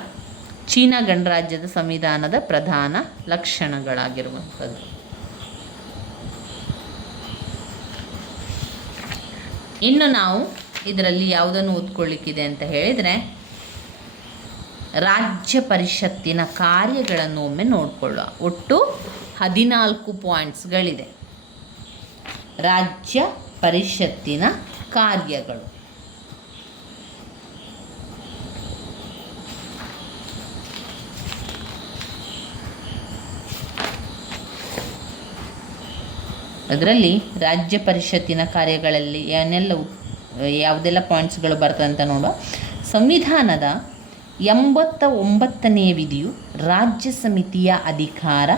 ಚೀನಾ ಗಣರಾಜ್ಯದ ಸಂವಿಧಾನದ ಪ್ರಧಾನ ಲಕ್ಷಣಗಳಾಗಿರುವಂಥದ್ದು. ಇನ್ನು ನಾವು ಇದರಲ್ಲಿ ಯಾವುದನ್ನು ಓದ್ಕೊಳ್ಳಿಕ್ಕಿದೆ ಅಂತ ಹೇಳಿದರೆ, ರಾಜ್ಯ ಪರಿಷತ್ತಿನ ಕಾರ್ಯಗಳನ್ನು ಒಮ್ಮೆ ನೋಡಿಕೊಳ್ಳುವ. ಒಟ್ಟು 14 ಪಾಯಿಂಟ್ಸ್ಗಳಿದೆ. ರಾಜ್ಯ ಪರಿಷತ್ತಿನ ಕಾರ್ಯಗಳು. ಅದರಲ್ಲಿ ರಾಜ್ಯ ಪರಿಷತ್ತಿನ ಕಾರ್ಯಗಳಲ್ಲಿ ಯಾವುದೆಲ್ಲ ಪಾಯಿಂಟ್ಸ್ಗಳು ಬರ್ತದೆ ಅಂತ ನೋಡುವ. ಸಂವಿಧಾನದ 89ನೇ ವಿಧಿಯು ರಾಜ್ಯ ಸಮಿತಿಯ ಅಧಿಕಾರ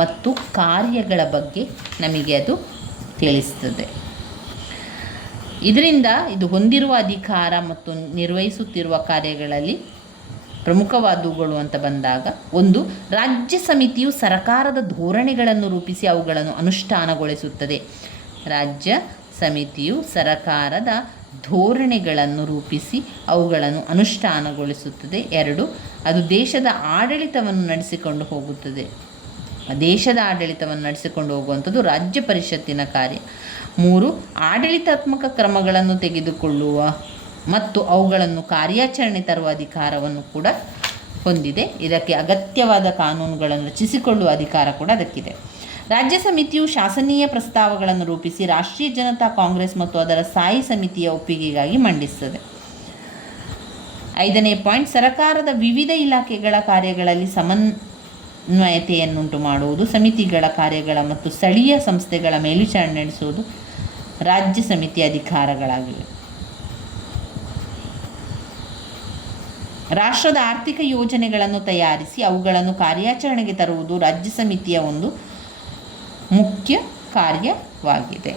ಮತ್ತು ಕಾರ್ಯಗಳ ಬಗ್ಗೆ ನಮಗೆ ಅದು ತಿಳಿಸ್ತದೆ. ಇದರಿಂದ ಇದು ಹೊಂದಿರುವ ಅಧಿಕಾರ ಮತ್ತು ನಿರ್ವಹಿಸುತ್ತಿರುವ ಕಾರ್ಯಗಳಲ್ಲಿ ಪ್ರಮುಖವಾದವುಗಳು ಅಂತ ಬಂದಾಗ, ಒಂದು, ರಾಜ್ಯ ಸಮಿತಿಯು ಸರ್ಕಾರದ ಧೋರಣೆಗಳನ್ನು ರೂಪಿಸಿ ಅವುಗಳನ್ನು ಅನುಷ್ಠಾನಗೊಳಿಸುತ್ತದೆ. ರಾಜ್ಯ ಸಮಿತಿಯು ಸರ್ಕಾರದ ಧೋರಣೆಗಳನ್ನು ರೂಪಿಸಿ ಅವುಗಳನ್ನು ಅನುಷ್ಠಾನಗೊಳಿಸುತ್ತದೆ. 2, ಅದು ದೇಶದ ಆಡಳಿತವನ್ನು ನಡೆಸಿಕೊಂಡು ಹೋಗುತ್ತದೆ. ದೇಶದ ಆಡಳಿತವನ್ನು ನಡೆಸಿಕೊಂಡು ಹೋಗುವಂಥದ್ದು ರಾಜ್ಯ ಪರಿಷತ್ತಿನ ಕಾರ್ಯ. 3, ಆಡಳಿತಾತ್ಮಕ ಕ್ರಮಗಳನ್ನು ತೆಗೆದುಕೊಳ್ಳುವ ಮತ್ತು ಅವುಗಳನ್ನು ಕಾರ್ಯಾಚರಣೆ ತರುವ ಅಧಿಕಾರವನ್ನು ಕೂಡ ಹೊಂದಿದೆ. ಇದಕ್ಕೆ ಅಗತ್ಯವಾದ ಕಾನೂನುಗಳನ್ನು ರಚಿಸಿಕೊಳ್ಳುವ ಅಧಿಕಾರ ಕೂಡ ಅದಕ್ಕಿದೆ. ರಾಜ್ಯ ಸಮಿತಿಯು ಶಾಸನೀಯ ಪ್ರಸ್ತಾವಗಳನ್ನು ರೂಪಿಸಿ ರಾಷ್ಟ್ರೀಯ ಜನತಾ ಕಾಂಗ್ರೆಸ್ ಮತ್ತು ಅದರ ಸ್ಥಾಯಿ ಸಮಿತಿಯ ಒಪ್ಪಿಗೆಗಾಗಿ ಮಂಡಿಸುತ್ತದೆ. 5ನೇ ಪಾಯಿಂಟ್, ಸರ್ಕಾರದ ವಿವಿಧ ಇಲಾಖೆಗಳ ಕಾರ್ಯಗಳಲ್ಲಿ ಸಮನ್ವಯತೆಯನ್ನುಂಟು ಮಾಡುವುದು, ಸಮಿತಿಗಳ ಕಾರ್ಯಗಳ ಮತ್ತು ಸ್ಥಳೀಯ ಸಂಸ್ಥೆಗಳ ಮೇಲ್ವಿಚಾರಣೆ ನಡೆಸುವುದು ರಾಜ್ಯ ಸಮಿತಿಯ ಅಧಿಕಾರಗಳಾಗಿವೆ. ರಾಷ್ಟ್ರದ ಆರ್ಥಿಕ ಯೋಜನೆಗಳನ್ನು ತಯಾರಿಸಿ ಅವುಗಳನ್ನು ಕಾರ್ಯಾಚರಣೆಗೆ ತರುವುದು ರಾಜ್ಯ ಸಮಿತಿಯ ಒಂದು ಮುಖ್ಯ ಕಾರ್ಯವಾಗಿದೆ.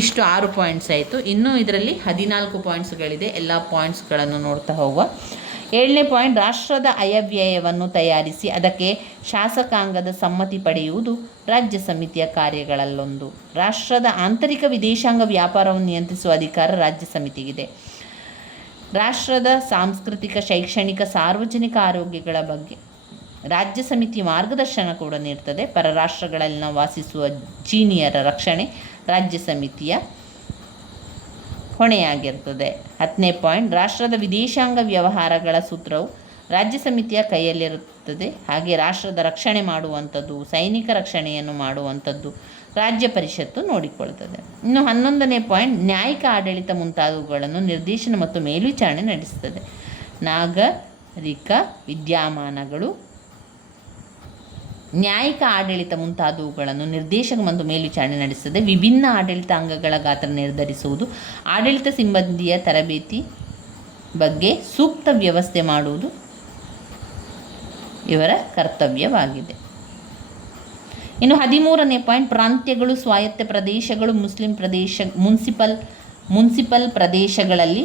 ಇಷ್ಟು 6 ಪಾಯಿಂಟ್ಸ್ ಆಯಿತು. ಇನ್ನೂ ಇದರಲ್ಲಿ 14 ಪಾಯಿಂಟ್ಸ್ಗಳಿದೆ. ಎಲ್ಲ ಪಾಯಿಂಟ್ಸ್ಗಳನ್ನು ನೋಡ್ತಾ ಹೋಗುವ. 7ನೇ ಪಾಯಿಂಟ್, ರಾಷ್ಟ್ರದ ಆಯವ್ಯಯವನ್ನು ತಯಾರಿಸಿ ಅದಕ್ಕೆ ಶಾಸಕಾಂಗದ ಸಮ್ಮತಿ ಪಡೆಯುವುದು ರಾಜ್ಯ ಸಮಿತಿಯ ಕಾರ್ಯಗಳಲ್ಲೊಂದು. ರಾಷ್ಟ್ರದ ಆಂತರಿಕ ವಿದೇಶಾಂಗ ವ್ಯಾಪಾರವನ್ನು ನಿಯಂತ್ರಿಸುವ ಅಧಿಕಾರ ರಾಜ್ಯ ಸಮಿತಿಗಿದೆ. ರಾಷ್ಟ್ರದ ಸಾಂಸ್ಕೃತಿಕ, ಶೈಕ್ಷಣಿಕ, ಸಾರ್ವಜನಿಕ ಆರೋಗ್ಯಗಳ ಬಗ್ಗೆ ರಾಜ್ಯ ಸಮಿತಿ ಮಾರ್ಗದರ್ಶನ ಕೂಡ ನೀಡ್ತದೆ. ಪರರಾಷ್ಟ್ರಗಳಲ್ಲಿನ ವಾಸಿಸುವ ಚೀನಿಯರ ರಕ್ಷಣೆ ರಾಜ್ಯ ಸಮಿತಿಯ ಹೊಣೆಯಾಗಿರ್ತದೆ. 10ನೇ ಪಾಯಿಂಟ್, ರಾಷ್ಟ್ರದ ವಿದೇಶಾಂಗ ವ್ಯವಹಾರಗಳ ಸೂತ್ರವು ರಾಜ್ಯ ಸಮಿತಿಯ ಕೈಯಲ್ಲಿರುತ್ತದೆ. ಹಾಗೆ ರಾಷ್ಟ್ರದ ರಕ್ಷಣೆ ಮಾಡುವಂಥದ್ದು, ಸೈನಿಕ ರಕ್ಷಣೆಯನ್ನು ಮಾಡುವಂಥದ್ದು ರಾಜ್ಯ ಪರಿಷತ್ತು ನೋಡಿಕೊಳ್ತದೆ. ಇನ್ನು 11ನೇ ಪಾಯಿಂಟ್, ನ್ಯಾಯಿಕ ಆಡಳಿತ ಮುಂತಾದವುಗಳನ್ನು ನಿರ್ದೇಶನ ಮತ್ತು ಮೇಲ್ವಿಚಾರಣೆ ನಡೆಸುತ್ತದೆ. ನಾಗರಿಕ ವಿದ್ಯಮಾನಗಳು, ನ್ಯಾಯಿಕ ಆಡಳಿತ ಮುಂತಾದವುಗಳನ್ನು ನಿರ್ದೇಶಕ ಮತ್ತು ಮೇಲ್ವಿಚಾರಣೆ ನಡೆಸುತ್ತದೆ. ವಿಭಿನ್ನ ಆಡಳಿತ ಅಂಗಗಳ ಗಾತ್ರ ನಿರ್ಧರಿಸುವುದು, ಆಡಳಿತ ಸಿಬ್ಬಂದಿಯ ತರಬೇತಿ ಬಗ್ಗೆ ಸೂಕ್ತ ವ್ಯವಸ್ಥೆ ಮಾಡುವುದು ಇವರ ಕರ್ತವ್ಯವಾಗಿದೆ. ಇನ್ನು 13ನೇ ಪಾಯಿಂಟ್, ಪ್ರಾಂತ್ಯಗಳು, ಸ್ವಾಯತ್ತ ಪ್ರದೇಶಗಳು, ಮುನ್ಸಿಪಲ್ ಪ್ರದೇಶಗಳಲ್ಲಿ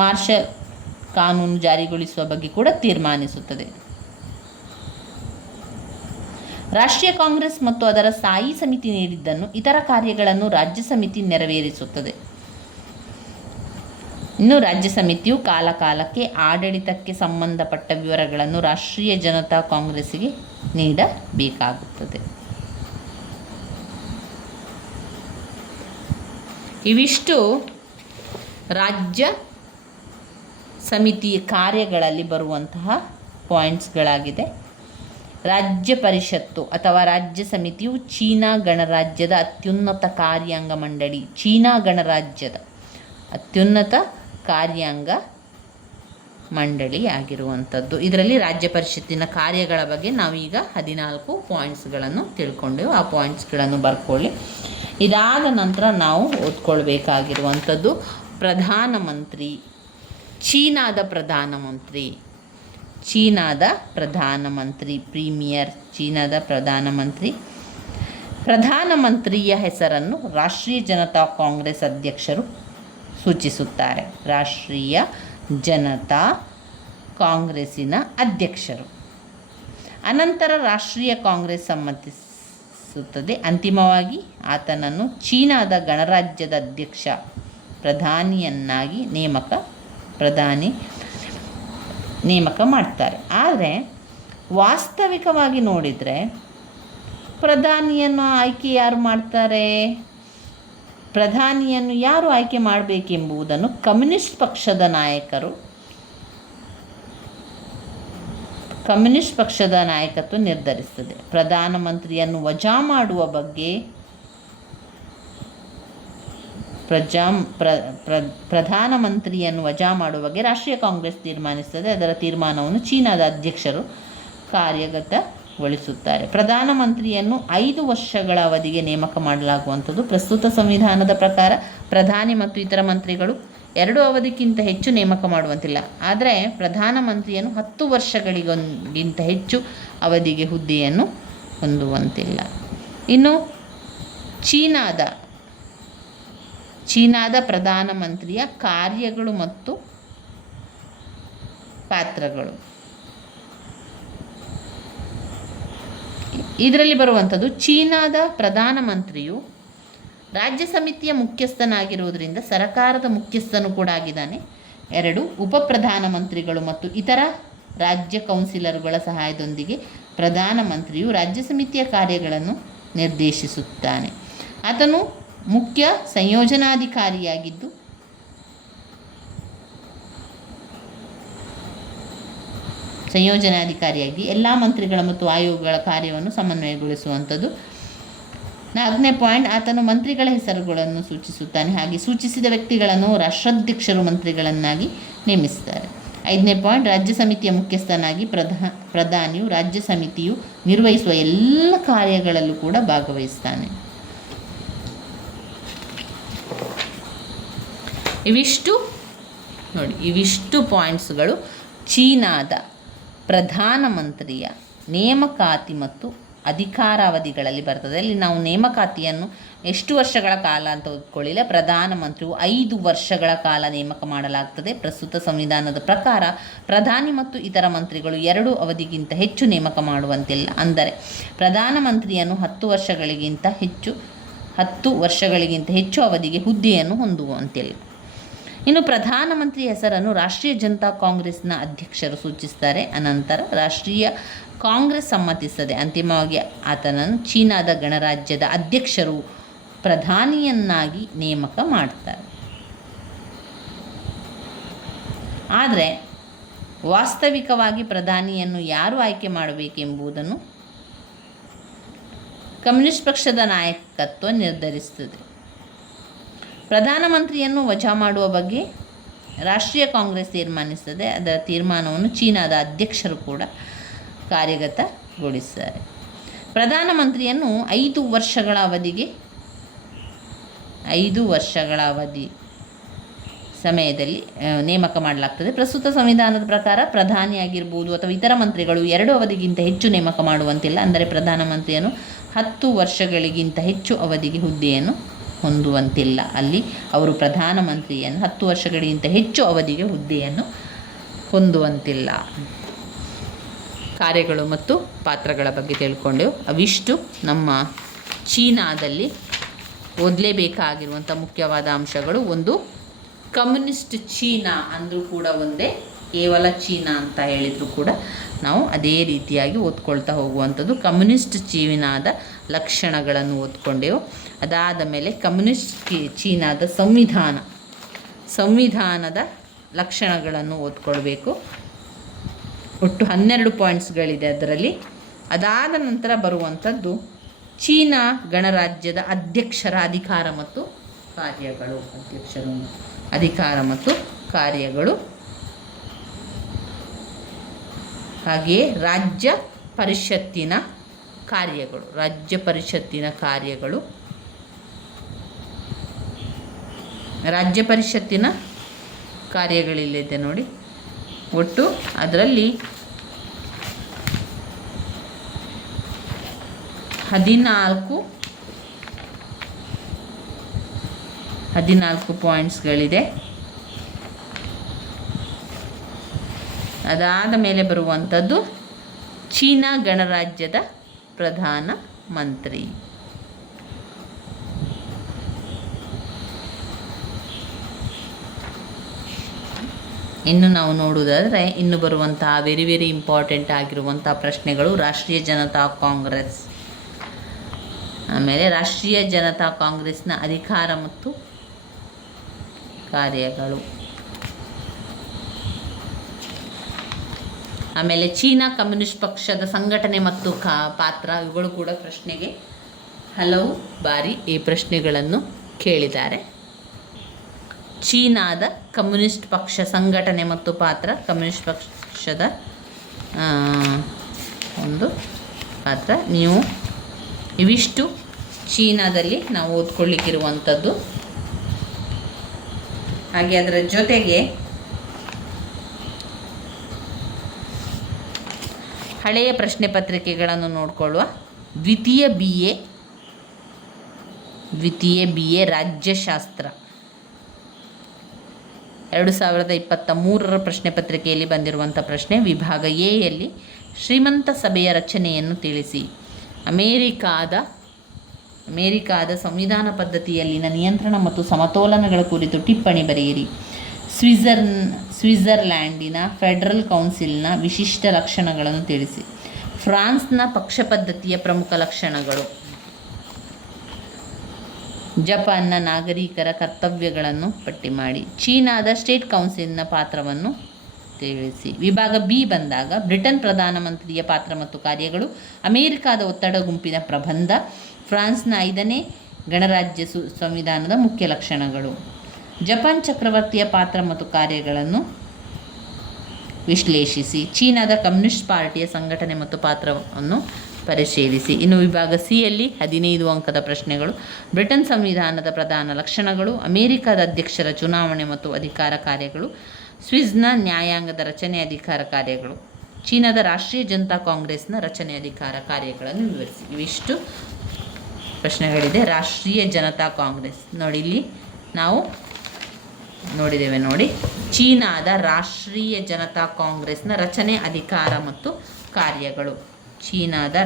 ಮಾರ್ಷಲ್ ಕಾನೂನು ಜಾರಿಗೊಳಿಸುವ ಬಗ್ಗೆ ಕೂಡ ತೀರ್ಮಾನಿಸುತ್ತದೆ. ರಾಷ್ಟ್ರೀಯ ಕಾಂಗ್ರೆಸ್ ಮತ್ತು ಅದರ ಸ್ಥಾಯಿ ಸಮಿತಿ ನೀಡಿದ್ದನ್ನು ಇತರ ಕಾರ್ಯಗಳನ್ನು ರಾಜ್ಯ ಸಮಿತಿ ನೆರವೇರಿಸುತ್ತದೆ. ಇನ್ನು ರಾಜ್ಯ ಸಮಿತಿಯು ಕಾಲಕಾಲಕ್ಕೆ ಆಡಳಿತಕ್ಕೆ ಸಂಬಂಧಪಟ್ಟ ವಿವರಗಳನ್ನು ರಾಷ್ಟ್ರೀಯ ಜನತಾ ಕಾಂಗ್ರೆಸ್ಸಿಗೆ ನೀಡಬೇಕಾಗುತ್ತದೆ. ಇವಿಷ್ಟು ರಾಜ್ಯ ಸಮಿತಿ ಕಾರ್ಯಗಳಲ್ಲಿ ಬರುವಂತಹ ಪಾಯಿಂಟ್ಸ್ಗಳಾಗಿದೆ. ರಾಜ್ಯ ಪರಿಷತ್ತು ಅಥವಾ ರಾಜ್ಯ ಸಮಿತಿಯು ಚೀನಾ ಗಣರಾಜ್ಯದ ಅತ್ಯುನ್ನತ ಕಾರ್ಯಾಂಗ ಮಂಡಳಿ. ಚೀನಾ ಗಣರಾಜ್ಯದ ಅತ್ಯುನ್ನತ ಕಾರ್ಯಾಂಗ ಮಂಡಳಿಯಾಗಿರುವಂಥದ್ದು. ಇದರಲ್ಲಿ ರಾಜ್ಯ ಪರಿಷತ್ತಿನ ಕಾರ್ಯಗಳ ಬಗ್ಗೆ ನಾವೀಗ 14 ಪಾಯಿಂಟ್ಸ್ಗಳನ್ನು ತಿಳ್ಕೊಂಡೆವು. ಆ ಪಾಯಿಂಟ್ಸ್ಗಳನ್ನು ಬರ್ಕೊಳ್ಳಿ. ಇದಾದ ನಂತರ ನಾವು ಓದ್ಕೊಳ್ಬೇಕಾಗಿರುವಂಥದ್ದು ಪ್ರಧಾನಮಂತ್ರಿ, ಚೀನಾದ ಪ್ರಧಾನಮಂತ್ರಿ ಪ್ರೀಮಿಯರ್, ಚೀನಾದ ಪ್ರಧಾನಮಂತ್ರಿಯ ಹೆಸರನ್ನು ರಾಷ್ಟ್ರೀಯ ಜನತಾ ಕಾಂಗ್ರೆಸ್ ಅಧ್ಯಕ್ಷರು ಸೂಚಿಸುತ್ತಾರೆ. ರಾಷ್ಟ್ರೀಯ ಜನತಾ ಕಾಂಗ್ರೆಸ್ಸಿನ ಅಧ್ಯಕ್ಷರು. ಅನಂತರ ರಾಷ್ಟ್ರೀಯ ಕಾಂಗ್ರೆಸ್ ಸಮ್ಮತಿಸುತ್ತದೆ. ಅಂತಿಮವಾಗಿ ಆತನನ್ನು ಚೀನಾದ ಗಣರಾಜ್ಯದ ಅಧ್ಯಕ್ಷ ಪ್ರಧಾನಿಯನ್ನಾಗಿ ನೇಮಕ ಮಾಡ್ತಾರೆ. ಆದರೆ ವಾಸ್ತವಿಕವಾಗಿ ನೋಡಿದರೆ ಪ್ರಧಾನಿಯನ್ನು ಆಯ್ಕೆ ಯಾರು ಮಾಡ್ತಾರೆ? ಪ್ರಧಾನಿಯನ್ನು ಯಾರು ಆಯ್ಕೆ ಮಾಡಬೇಕೆಂಬುದನ್ನು ಕಮ್ಯುನಿಸ್ಟ್ ಪಕ್ಷದ ನಾಯಕರು ಕಮ್ಯುನಿಸ್ಟ್ ಪಕ್ಷದ ನಾಯಕತ್ವ ನಿರ್ಧರಿಸುತ್ತದೆ. ಪ್ರಧಾನಮಂತ್ರಿಯನ್ನು ವಜಾ ಮಾಡುವ ಬಗ್ಗೆ ಪ್ರಧಾನಮಂತ್ರಿಯನ್ನು ವಜಾ ಮಾಡುವ ಬಗ್ಗೆ ರಾಷ್ಟ್ರೀಯ ಕಾಂಗ್ರೆಸ್ ತೀರ್ಮಾನಿಸುತ್ತದೆ. ಅದರ ತೀರ್ಮಾನವನ್ನು ಚೀನಾದ ಅಧ್ಯಕ್ಷರು ಕಾರ್ಯಗತಗೊಳಿಸುತ್ತಾರೆ. ಪ್ರಧಾನಮಂತ್ರಿಯನ್ನು 5 ವರ್ಷಗಳ ಅವಧಿಗೆ ನೇಮಕ ಮಾಡಲಾಗುವಂಥದ್ದು. ಪ್ರಸ್ತುತ ಸಂವಿಧಾನದ ಪ್ರಕಾರ ಪ್ರಧಾನಿ ಮತ್ತು ಇತರ ಮಂತ್ರಿಗಳು 2 ಅವಧಿಗಿಂತ ಹೆಚ್ಚು ನೇಮಕ ಮಾಡುವಂತಿಲ್ಲ. ಆದರೆ ಪ್ರಧಾನಮಂತ್ರಿಯನ್ನು 10 ವರ್ಷಗಳಿಗಿಂತ ಹೆಚ್ಚು ಅವಧಿಗೆ ಹುದ್ದೆಯನ್ನು ಹೊಂದುವಂತಿಲ್ಲ. ಇನ್ನು ಚೀನಾದ ಪ್ರಧಾನಮಂತ್ರಿಯ ಕಾರ್ಯಗಳು ಮತ್ತು ಪಾತ್ರಗಳು. ಇದರಲ್ಲಿ ಬರುವಂಥದ್ದು, ಚೀನಾದ ಪ್ರಧಾನಮಂತ್ರಿಯು ರಾಜ್ಯ ಸಮಿತಿಯ ಮುಖ್ಯಸ್ಥನಾಗಿರುವುದರಿಂದ ಸರಕಾರದ ಮುಖ್ಯಸ್ಥನು ಕೂಡ ಆಗಿದ್ದಾನೆ. 2 ಉಪ ಪ್ರಧಾನಮಂತ್ರಿಗಳು ಮತ್ತು ಇತರ ರಾಜ್ಯ ಕೌನ್ಸಿಲರುಗಳ ಸಹಾಯದೊಂದಿಗೆ ಪ್ರಧಾನಮಂತ್ರಿಯು ರಾಜ್ಯ ಸಮಿತಿಯ ಕಾರ್ಯಗಳನ್ನು ನಿರ್ದೇಶಿಸುತ್ತಾನೆ. ಆತನು ಮುಖ್ಯ ಸಂಯೋಜನಾಧಿಕಾರಿಯಾಗಿದ್ದು ಎಲ್ಲ ಮಂತ್ರಿಗಳ ಮತ್ತು ಆಯೋಗಗಳ ಕಾರ್ಯವನ್ನು ಸಮನ್ವಯಗೊಳಿಸುವಂಥದ್ದು. 4ನೇ ಪಾಯಿಂಟ್, ಆತನು ಮಂತ್ರಿಗಳ ಹೆಸರುಗಳನ್ನು ಸೂಚಿಸುತ್ತಾನೆ. ಹಾಗೆ ಸೂಚಿಸಿದ ವ್ಯಕ್ತಿಗಳನ್ನು ರಾಷ್ಟ್ರಾಧ್ಯಕ್ಷರು ಮಂತ್ರಿಗಳನ್ನಾಗಿ ನೇಮಿಸುತ್ತಾರೆ. 5ನೇ ಪಾಯಿಂಟ್, ರಾಜ್ಯ ಸಮಿತಿಯ ಮುಖ್ಯಸ್ಥನಾಗಿ ಪ್ರಧಾನಿಯು ರಾಜ್ಯ ಸಮಿತಿಯು ನಿರ್ವಹಿಸುವ ಎಲ್ಲ ಕಾರ್ಯಗಳಲ್ಲೂ ಕೂಡ ಭಾಗವಹಿಸ್ತಾನೆ. ಇವಿಷ್ಟು ಪಾಯಿಂಟ್ಸ್ಗಳು ಚೀನಾದ ಪ್ರಧಾನಮಂತ್ರಿಯ ನೇಮಕಾತಿ ಮತ್ತು ಅಧಿಕಾರಾವಧಿಗಳಲ್ಲಿ ಬರ್ತದೆ. ಅಲ್ಲಿ ನಾವು ನೇಮಕಾತಿಯನ್ನು ಎಷ್ಟು ವರ್ಷಗಳ ಕಾಲ ಅಂತ ಓದ್ಕೊಳ್ಳಿಲ್ಲ. ಪ್ರಧಾನಮಂತ್ರಿಯು 5 ವರ್ಷಗಳ ಕಾಲ ನೇಮಕ ಮಾಡಲಾಗ್ತದೆ. ಪ್ರಸ್ತುತ ಸಂವಿಧಾನದ ಪ್ರಕಾರ ಪ್ರಧಾನಿ ಮತ್ತು ಇತರ ಮಂತ್ರಿಗಳು 2 ಅವಧಿಗಿಂತ ಹೆಚ್ಚು ನೇಮಕ ಮಾಡುವಂತಿಲ್ಲ. ಅಂದರೆ ಪ್ರಧಾನಮಂತ್ರಿಯನ್ನು 10 ವರ್ಷಗಳಿಗಿಂತ ಹೆಚ್ಚು ಅವಧಿಗೆ ಹುದ್ದೆಯನ್ನು ಹೊಂದುವಂತಿಲ್ಲ. ಇನ್ನು ಪ್ರಧಾನಮಂತ್ರಿ ಹೆಸರನ್ನು ರಾಷ್ಟ್ರೀಯ ಜನತಾ ಕಾಂಗ್ರೆಸ್ನ ಅಧ್ಯಕ್ಷರು ಸೂಚಿಸ್ತಾರೆ. ಅನಂತರ ರಾಷ್ಟ್ರೀಯ ಕಾಂಗ್ರೆಸ್ ಸಮ್ಮತಿಸದೆ ಅಂತಿಮವಾಗಿ ಆತನನ್ನು ಚೀನಾದ ಗಣರಾಜ್ಯದ ಅಧ್ಯಕ್ಷರು ಪ್ರಧಾನಿಯನ್ನಾಗಿ ನೇಮಕ ಮಾಡ್ತಾರೆ. ಆದರೆ ವಾಸ್ತವಿಕವಾಗಿ ಪ್ರಧಾನಿಯನ್ನು ಯಾರು ಆಯ್ಕೆ ಮಾಡಬೇಕೆಂಬುದನ್ನು ಕಮ್ಯುನಿಸ್ಟ್ ಪಕ್ಷದ ನಾಯಕತ್ವ ನಿರ್ಧರಿಸುತ್ತದೆ. ಪ್ರಧಾನಮಂತ್ರಿಯನ್ನು ವಜಾ ಮಾಡುವ ಬಗ್ಗೆ ರಾಷ್ಟ್ರೀಯ ಕಾಂಗ್ರೆಸ್ ತೀರ್ಮಾನಿಸುತ್ತದೆ. ಅದರ ತೀರ್ಮಾನವನ್ನು ಚೀನಾದ ಅಧ್ಯಕ್ಷರು ಕೂಡ ಕಾರ್ಯಗತಗೊಳಿಸುತ್ತಾರೆ. ಪ್ರಧಾನಮಂತ್ರಿಯನ್ನು 5 ವರ್ಷಗಳ ಅವಧಿ ಸಮಯದಲ್ಲಿ ನೇಮಕ ಮಾಡಲಾಗ್ತದೆ. ಪ್ರಸ್ತುತ ಸಂವಿಧಾನದ ಪ್ರಕಾರ ಪ್ರಧಾನಿಯಾಗಿರ್ಬೋದು ಅಥವಾ ಇತರ ಮಂತ್ರಿಗಳು 2 ಅವಧಿಗಿಂತ ಹೆಚ್ಚು ನೇಮಕ ಮಾಡುವಂತಿಲ್ಲ. ಅಂದರೆ ಪ್ರಧಾನಮಂತ್ರಿಯನ್ನು 10 ವರ್ಷಗಳಿಗಿಂತ ಹೆಚ್ಚು ಅವಧಿಗೆ ಹುದ್ದೆಯನ್ನು ಹೊಂದುವಂತಿಲ್ಲ. ಅಲ್ಲಿ ಅವರು ಪ್ರಧಾನಮಂತ್ರಿಯನ್ನು 10 ವರ್ಷಗಳಿಗಿಂತ ಹೆಚ್ಚು ಅವಧಿಗೆ ಹುದ್ದೆಯನ್ನು ಹೊಂದುವಂತಿಲ್ಲ. ಕಾರ್ಯಗಳು ಮತ್ತು ಪಾತ್ರಗಳ ಬಗ್ಗೆ ತಿಳ್ಕೊಂಡೆವು. ಅವಿಷ್ಟು ನಮ್ಮ ಚೀನಾದಲ್ಲಿ ಓದಲೇಬೇಕಾಗಿರುವಂಥ ಮುಖ್ಯವಾದ ಅಂಶಗಳು. ಒಂದು, ಕಮ್ಯುನಿಸ್ಟ್ ಚೀನಾ ಅಂದರೂ ಕೂಡ ಒಂದೇ, ಕೇವಲ ಚೀನಾ ಅಂತ ಹೇಳಿದರೂ ಕೂಡ ನಾವು ಅದೇ ರೀತಿಯಾಗಿ ಓದ್ಕೊಳ್ತಾ ಹೋಗುವಂಥದ್ದು. ಕಮ್ಯುನಿಸ್ಟ್ ಚೀನಾದ ಲಕ್ಷಣಗಳನ್ನು ಓದ್ಕೊಂಡೆವು. ಅದಾದ ಮೇಲೆ ಕಮ್ಯುನಿಸ್ಟ್ ಚೀನಾದ ಸಂವಿಧಾನದ ಲಕ್ಷಣಗಳನ್ನು ಓದ್ಕೊಳ್ಬೇಕು. ಒಟ್ಟು 12 ಪಾಯಿಂಟ್ಸ್ಗಳಿದೆ ಅದರಲ್ಲಿ. ಅದಾದ ನಂತರ ಬರುವಂಥದ್ದು ಚೀನಾ ಗಣರಾಜ್ಯದ ಅಧ್ಯಕ್ಷರ ಅಧಿಕಾರ ಮತ್ತು ಕಾರ್ಯಗಳು, ಹಾಗೆಯೇ ರಾಜ್ಯ ಪರಿಷತ್ತಿನ ಕಾರ್ಯಗಳಿಲ್ಲಿದೆ ನೋಡಿ. ಒಟ್ಟು ಅದರಲ್ಲಿ 14 ಪಾಯಿಂಟ್ಸ್ಗಳಿದೆ. ಅದಾದ ಮೇಲೆ ಬರುವಂಥದ್ದು ಚೀನಾ ಗಣರಾಜ್ಯದ ಪ್ರಧಾನ ಮಂತ್ರಿ. ಇನ್ನು ನಾವು ನೋಡುವುದಾದರೆ ಇನ್ನು ಬರುವಂತಹ ವೆರಿ ವೆರಿ ಇಂಪಾರ್ಟೆಂಟ್ ಆಗಿರುವಂಥ ಪ್ರಶ್ನೆಗಳು ರಾಷ್ಟ್ರೀಯ ಜನತಾ ಕಾಂಗ್ರೆಸ್, ಆಮೇಲೆ ರಾಷ್ಟ್ರೀಯ ಜನತಾ ಕಾಂಗ್ರೆಸ್ನ ಅಧಿಕಾರ ಮತ್ತು ಕಾರ್ಯಗಳು, ಆಮೇಲೆ ಚೀನಾ ಕಮ್ಯುನಿಸ್ಟ್ ಪಕ್ಷದ ಸಂಘಟನೆ ಮತ್ತು ಪಾತ್ರ, ಇವುಗಳು ಕೂಡ ಪ್ರಶ್ನೆಗೆ ಹಲವು ಬಾರಿ ಈ ಪ್ರಶ್ನೆಗಳನ್ನು ಕೇಳಿದ್ದಾರೆ. ಚೀನಾದ ಕಮ್ಯುನಿಸ್ಟ್ ಪಕ್ಷ ಸಂಘಟನೆ ಮತ್ತು ಪಾತ್ರ, ಕಮ್ಯುನಿಸ್ಟ್ ಪಕ್ಷದ ಒಂದು ಪಾತ್ರ. ನೀವು ಇವಿಷ್ಟು ಚೀನಾದಲ್ಲಿ ನಾವು ಓದ್ಕೊಳ್ಳಿಕ್ಕಿರುವಂಥದ್ದು. ಹಾಗೆ ಅದರ ಜೊತೆಗೆ ಹಳೆಯ ಪ್ರಶ್ನೆ ಪತ್ರಿಕೆಗಳನ್ನು ನೋಡಿಕೊಳ್ಳುವ. ದ್ವಿತೀಯ ಬಿ ಎ ರಾಜ್ಯಶಾಸ್ತ್ರ 2023 ಪ್ರಶ್ನೆ ಪತ್ರಿಕೆಯಲ್ಲಿ ಬಂದಿರುವಂಥ ಪ್ರಶ್ನೆ. ವಿಭಾಗ ಎ ಯಲ್ಲಿ ಶ್ರೀಮಂತ ಸಭೆಯ ರಚನೆಯನ್ನು ತಿಳಿಸಿ. ಅಮೇರಿಕಾದ ಸಂವಿಧಾನ ಪದ್ಧತಿಯಲ್ಲಿನ ನಿಯಂತ್ರಣ ಮತ್ತು ಸಮತೋಲನಗಳ ಕುರಿತು ಟಿಪ್ಪಣಿ ಬರೆಯಿರಿ. ಸ್ವಿಟ್ಜರ್ಲ್ಯಾಂಡಿನ ಫೆಡರಲ್ ಕೌನ್ಸಿಲ್ನ ವಿಶಿಷ್ಟ ಲಕ್ಷಣಗಳನ್ನು ತಿಳಿಸಿ. ಫ್ರಾನ್ಸ್ನ ಪಕ್ಷ ಪದ್ಧತಿಯ ಪ್ರಮುಖ ಲಕ್ಷಣಗಳು. ಜಪಾನ್ನ ನಾಗರಿಕರ ಕರ್ತವ್ಯಗಳನ್ನು ಪಟ್ಟಿ ಮಾಡಿ. ಚೀನಾದ ಸ್ಟೇಟ್ ಕೌನ್ಸಿಲ್ನ ಪಾತ್ರವನ್ನು ತಿಳಿಸಿ. ವಿಭಾಗ ಬಿ ಬಂದಾಗ ಬ್ರಿಟನ್ ಪ್ರಧಾನಮಂತ್ರಿಯ ಪಾತ್ರ ಮತ್ತು ಕಾರ್ಯಗಳು, ಅಮೇರಿಕಾದ ಒತ್ತಡ ಗುಂಪಿನ ಪ್ರಬಂಧ, ಫ್ರಾನ್ಸ್ನ 5ನೇ ಗಣರಾಜ್ಯ ಸಂವಿಧಾನದ ಮುಖ್ಯ ಲಕ್ಷಣಗಳು. ಜಪಾನ್ ಚಕ್ರವರ್ತಿಯ ಪಾತ್ರ ಮತ್ತು ಕಾರ್ಯಗಳನ್ನು ವಿಶ್ಲೇಷಿಸಿ. ಚೀನಾದ ಕಮ್ಯುನಿಸ್ಟ್ ಪಾರ್ಟಿಯ ಸಂಘಟನೆ ಮತ್ತು ಪಾತ್ರವನ್ನು ಪರಿಶೀಲಿಸಿ. ಇನ್ನು ವಿಭಾಗ ಸಿ ಯಲ್ಲಿ 15 ಅಂಕದ ಪ್ರಶ್ನೆಗಳು. ಬ್ರಿಟನ್ ಸಂವಿಧಾನದ ಪ್ರಧಾನ ಲಕ್ಷಣಗಳು, ಅಮೇರಿಕಾದ ಅಧ್ಯಕ್ಷರ ಚುನಾವಣೆ ಮತ್ತು ಅಧಿಕಾರ ಕಾರ್ಯಗಳು, ಸ್ವಿಸ್ನ ನ್ಯಾಯಾಂಗದ ರಚನೆ ಅಧಿಕಾರ ಕಾರ್ಯಗಳು, ಚೀನಾದ ರಾಷ್ಟ್ರೀಯ ಜನತಾ ಕಾಂಗ್ರೆಸ್ನ ರಚನೆ ಅಧಿಕಾರ ಕಾರ್ಯಗಳನ್ನು ವಿವರಿಸಿ. ಇವಿಷ್ಟು ಪ್ರಶ್ನೆಗಳಿದೆ. ರಾಷ್ಟ್ರೀಯ ಜನತಾ ಕಾಂಗ್ರೆಸ್ ನೋಡಿ, ಇಲ್ಲಿ ನಾವು ನೋಡಿದ್ದೇವೆ ನೋಡಿ. ಚೀನಾದ ರಾಷ್ಟ್ರೀಯ ಜನತಾ ಕಾಂಗ್ರೆಸ್ನ ರಚನೆ ಅಧಿಕಾರ ಮತ್ತು ಕಾರ್ಯಗಳು. ಚೀನಾದ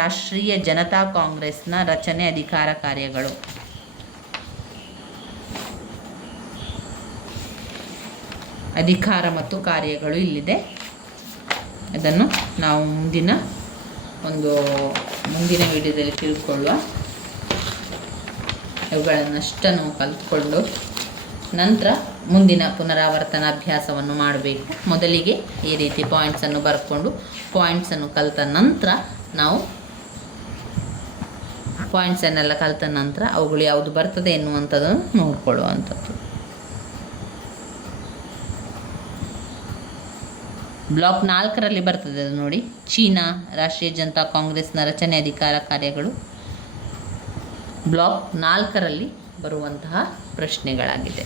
ರಾಷ್ಟ್ರೀಯ ಜನತಾ ಕಾಂಗ್ರೆಸ್ನ ರಚನೆ ಅಧಿಕಾರ ಕಾರ್ಯಗಳು. ಅಧಿಕಾರ ಮತ್ತು ಕಾರ್ಯಗಳು ಇಲ್ಲಿದೆ. ಅದನ್ನು ನಾವು ಮುಂದಿನ ವಿಡಿಯೋದಲ್ಲಿ ತಿಳ್ಕೊಳ್ಳುವ. ಇವುಗಳನ್ನಷ್ಟನ್ನು ಕಲಿತ್ಕೊಂಡು ನಂತರ ಮುಂದಿನ ಪುನರಾವರ್ತನ ಅಭ್ಯಾಸವನ್ನು ಮಾಡಬೇಕು. ಮೊದಲಿಗೆ ಈ ರೀತಿ ಪಾಯಿಂಟ್ಸನ್ನು ಬರ್ಕೊಂಡು ಪಾಯಿಂಟ್ಸನ್ನು ಕಲಿತ ನಂತರ ನಾವು ಪಾಯಿಂಟ್ಸನ್ನೆಲ್ಲ ಕಲಿತ ನಂತರ ಅವುಗಳು ಯಾವುದು ಬರ್ತದೆ ಎನ್ನುವಂಥದ್ದನ್ನು ನೋಡಿಕೊಳ್ಳುವಂಥದ್ದು. ಬ್ಲಾಕ್ 4ರಲ್ಲಿ ಬರ್ತದೆ ಅದು ನೋಡಿ. ಚೀನಾ ರಾಷ್ಟ್ರೀಯ ಜನತಾ ಕಾಂಗ್ರೆಸ್ನ ರಚನೆ ಅಧಿಕಾರ ಕಾರ್ಯಗಳು ಬ್ಲಾಕ್ 4ರಲ್ಲಿ ಬರುವಂತಹ ಪ್ರಶ್ನೆಗಳಾಗಿದೆ.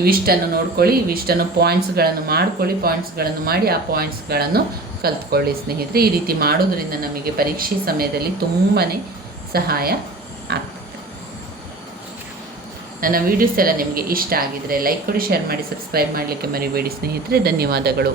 ಇವಿಷ್ಟನ್ನು ನೋಡ್ಕೊಳ್ಳಿ, ಇವಿಷ್ಟನ್ನು ಪಾಯಿಂಟ್ಸ್ಗಳನ್ನು ಮಾಡ್ಕೊಳ್ಳಿ, ಪಾಯಿಂಟ್ಸ್ಗಳನ್ನು ಮಾಡಿ ಆ ಪಾಯಿಂಟ್ಸ್ಗಳನ್ನು ಕಲ್ತ್ಕೊಳ್ಳಿ ಸ್ನೇಹಿತರೆ. ಈ ರೀತಿ ಮಾಡೋದ್ರಿಂದ ನಮಗೆ ಪರೀಕ್ಷೆ ಸಮಯದಲ್ಲಿ ತುಂಬಾ ಸಹಾಯ ಆಗ್ತದೆ. ನನ್ನ ವೀಡಿಯೋಸ್ ಎಲ್ಲ ನಿಮಗೆ ಇಷ್ಟ ಆಗಿದರೆ ಲೈಕ್ ಕೊಡಿ, ಶೇರ್ ಮಾಡಿ, ಸಬ್ಸ್ಕ್ರೈಬ್ ಮಾಡಲಿಕ್ಕೆ ಮರಿಬೇಡಿ ಸ್ನೇಹಿತರೆ. ಧನ್ಯವಾದಗಳು.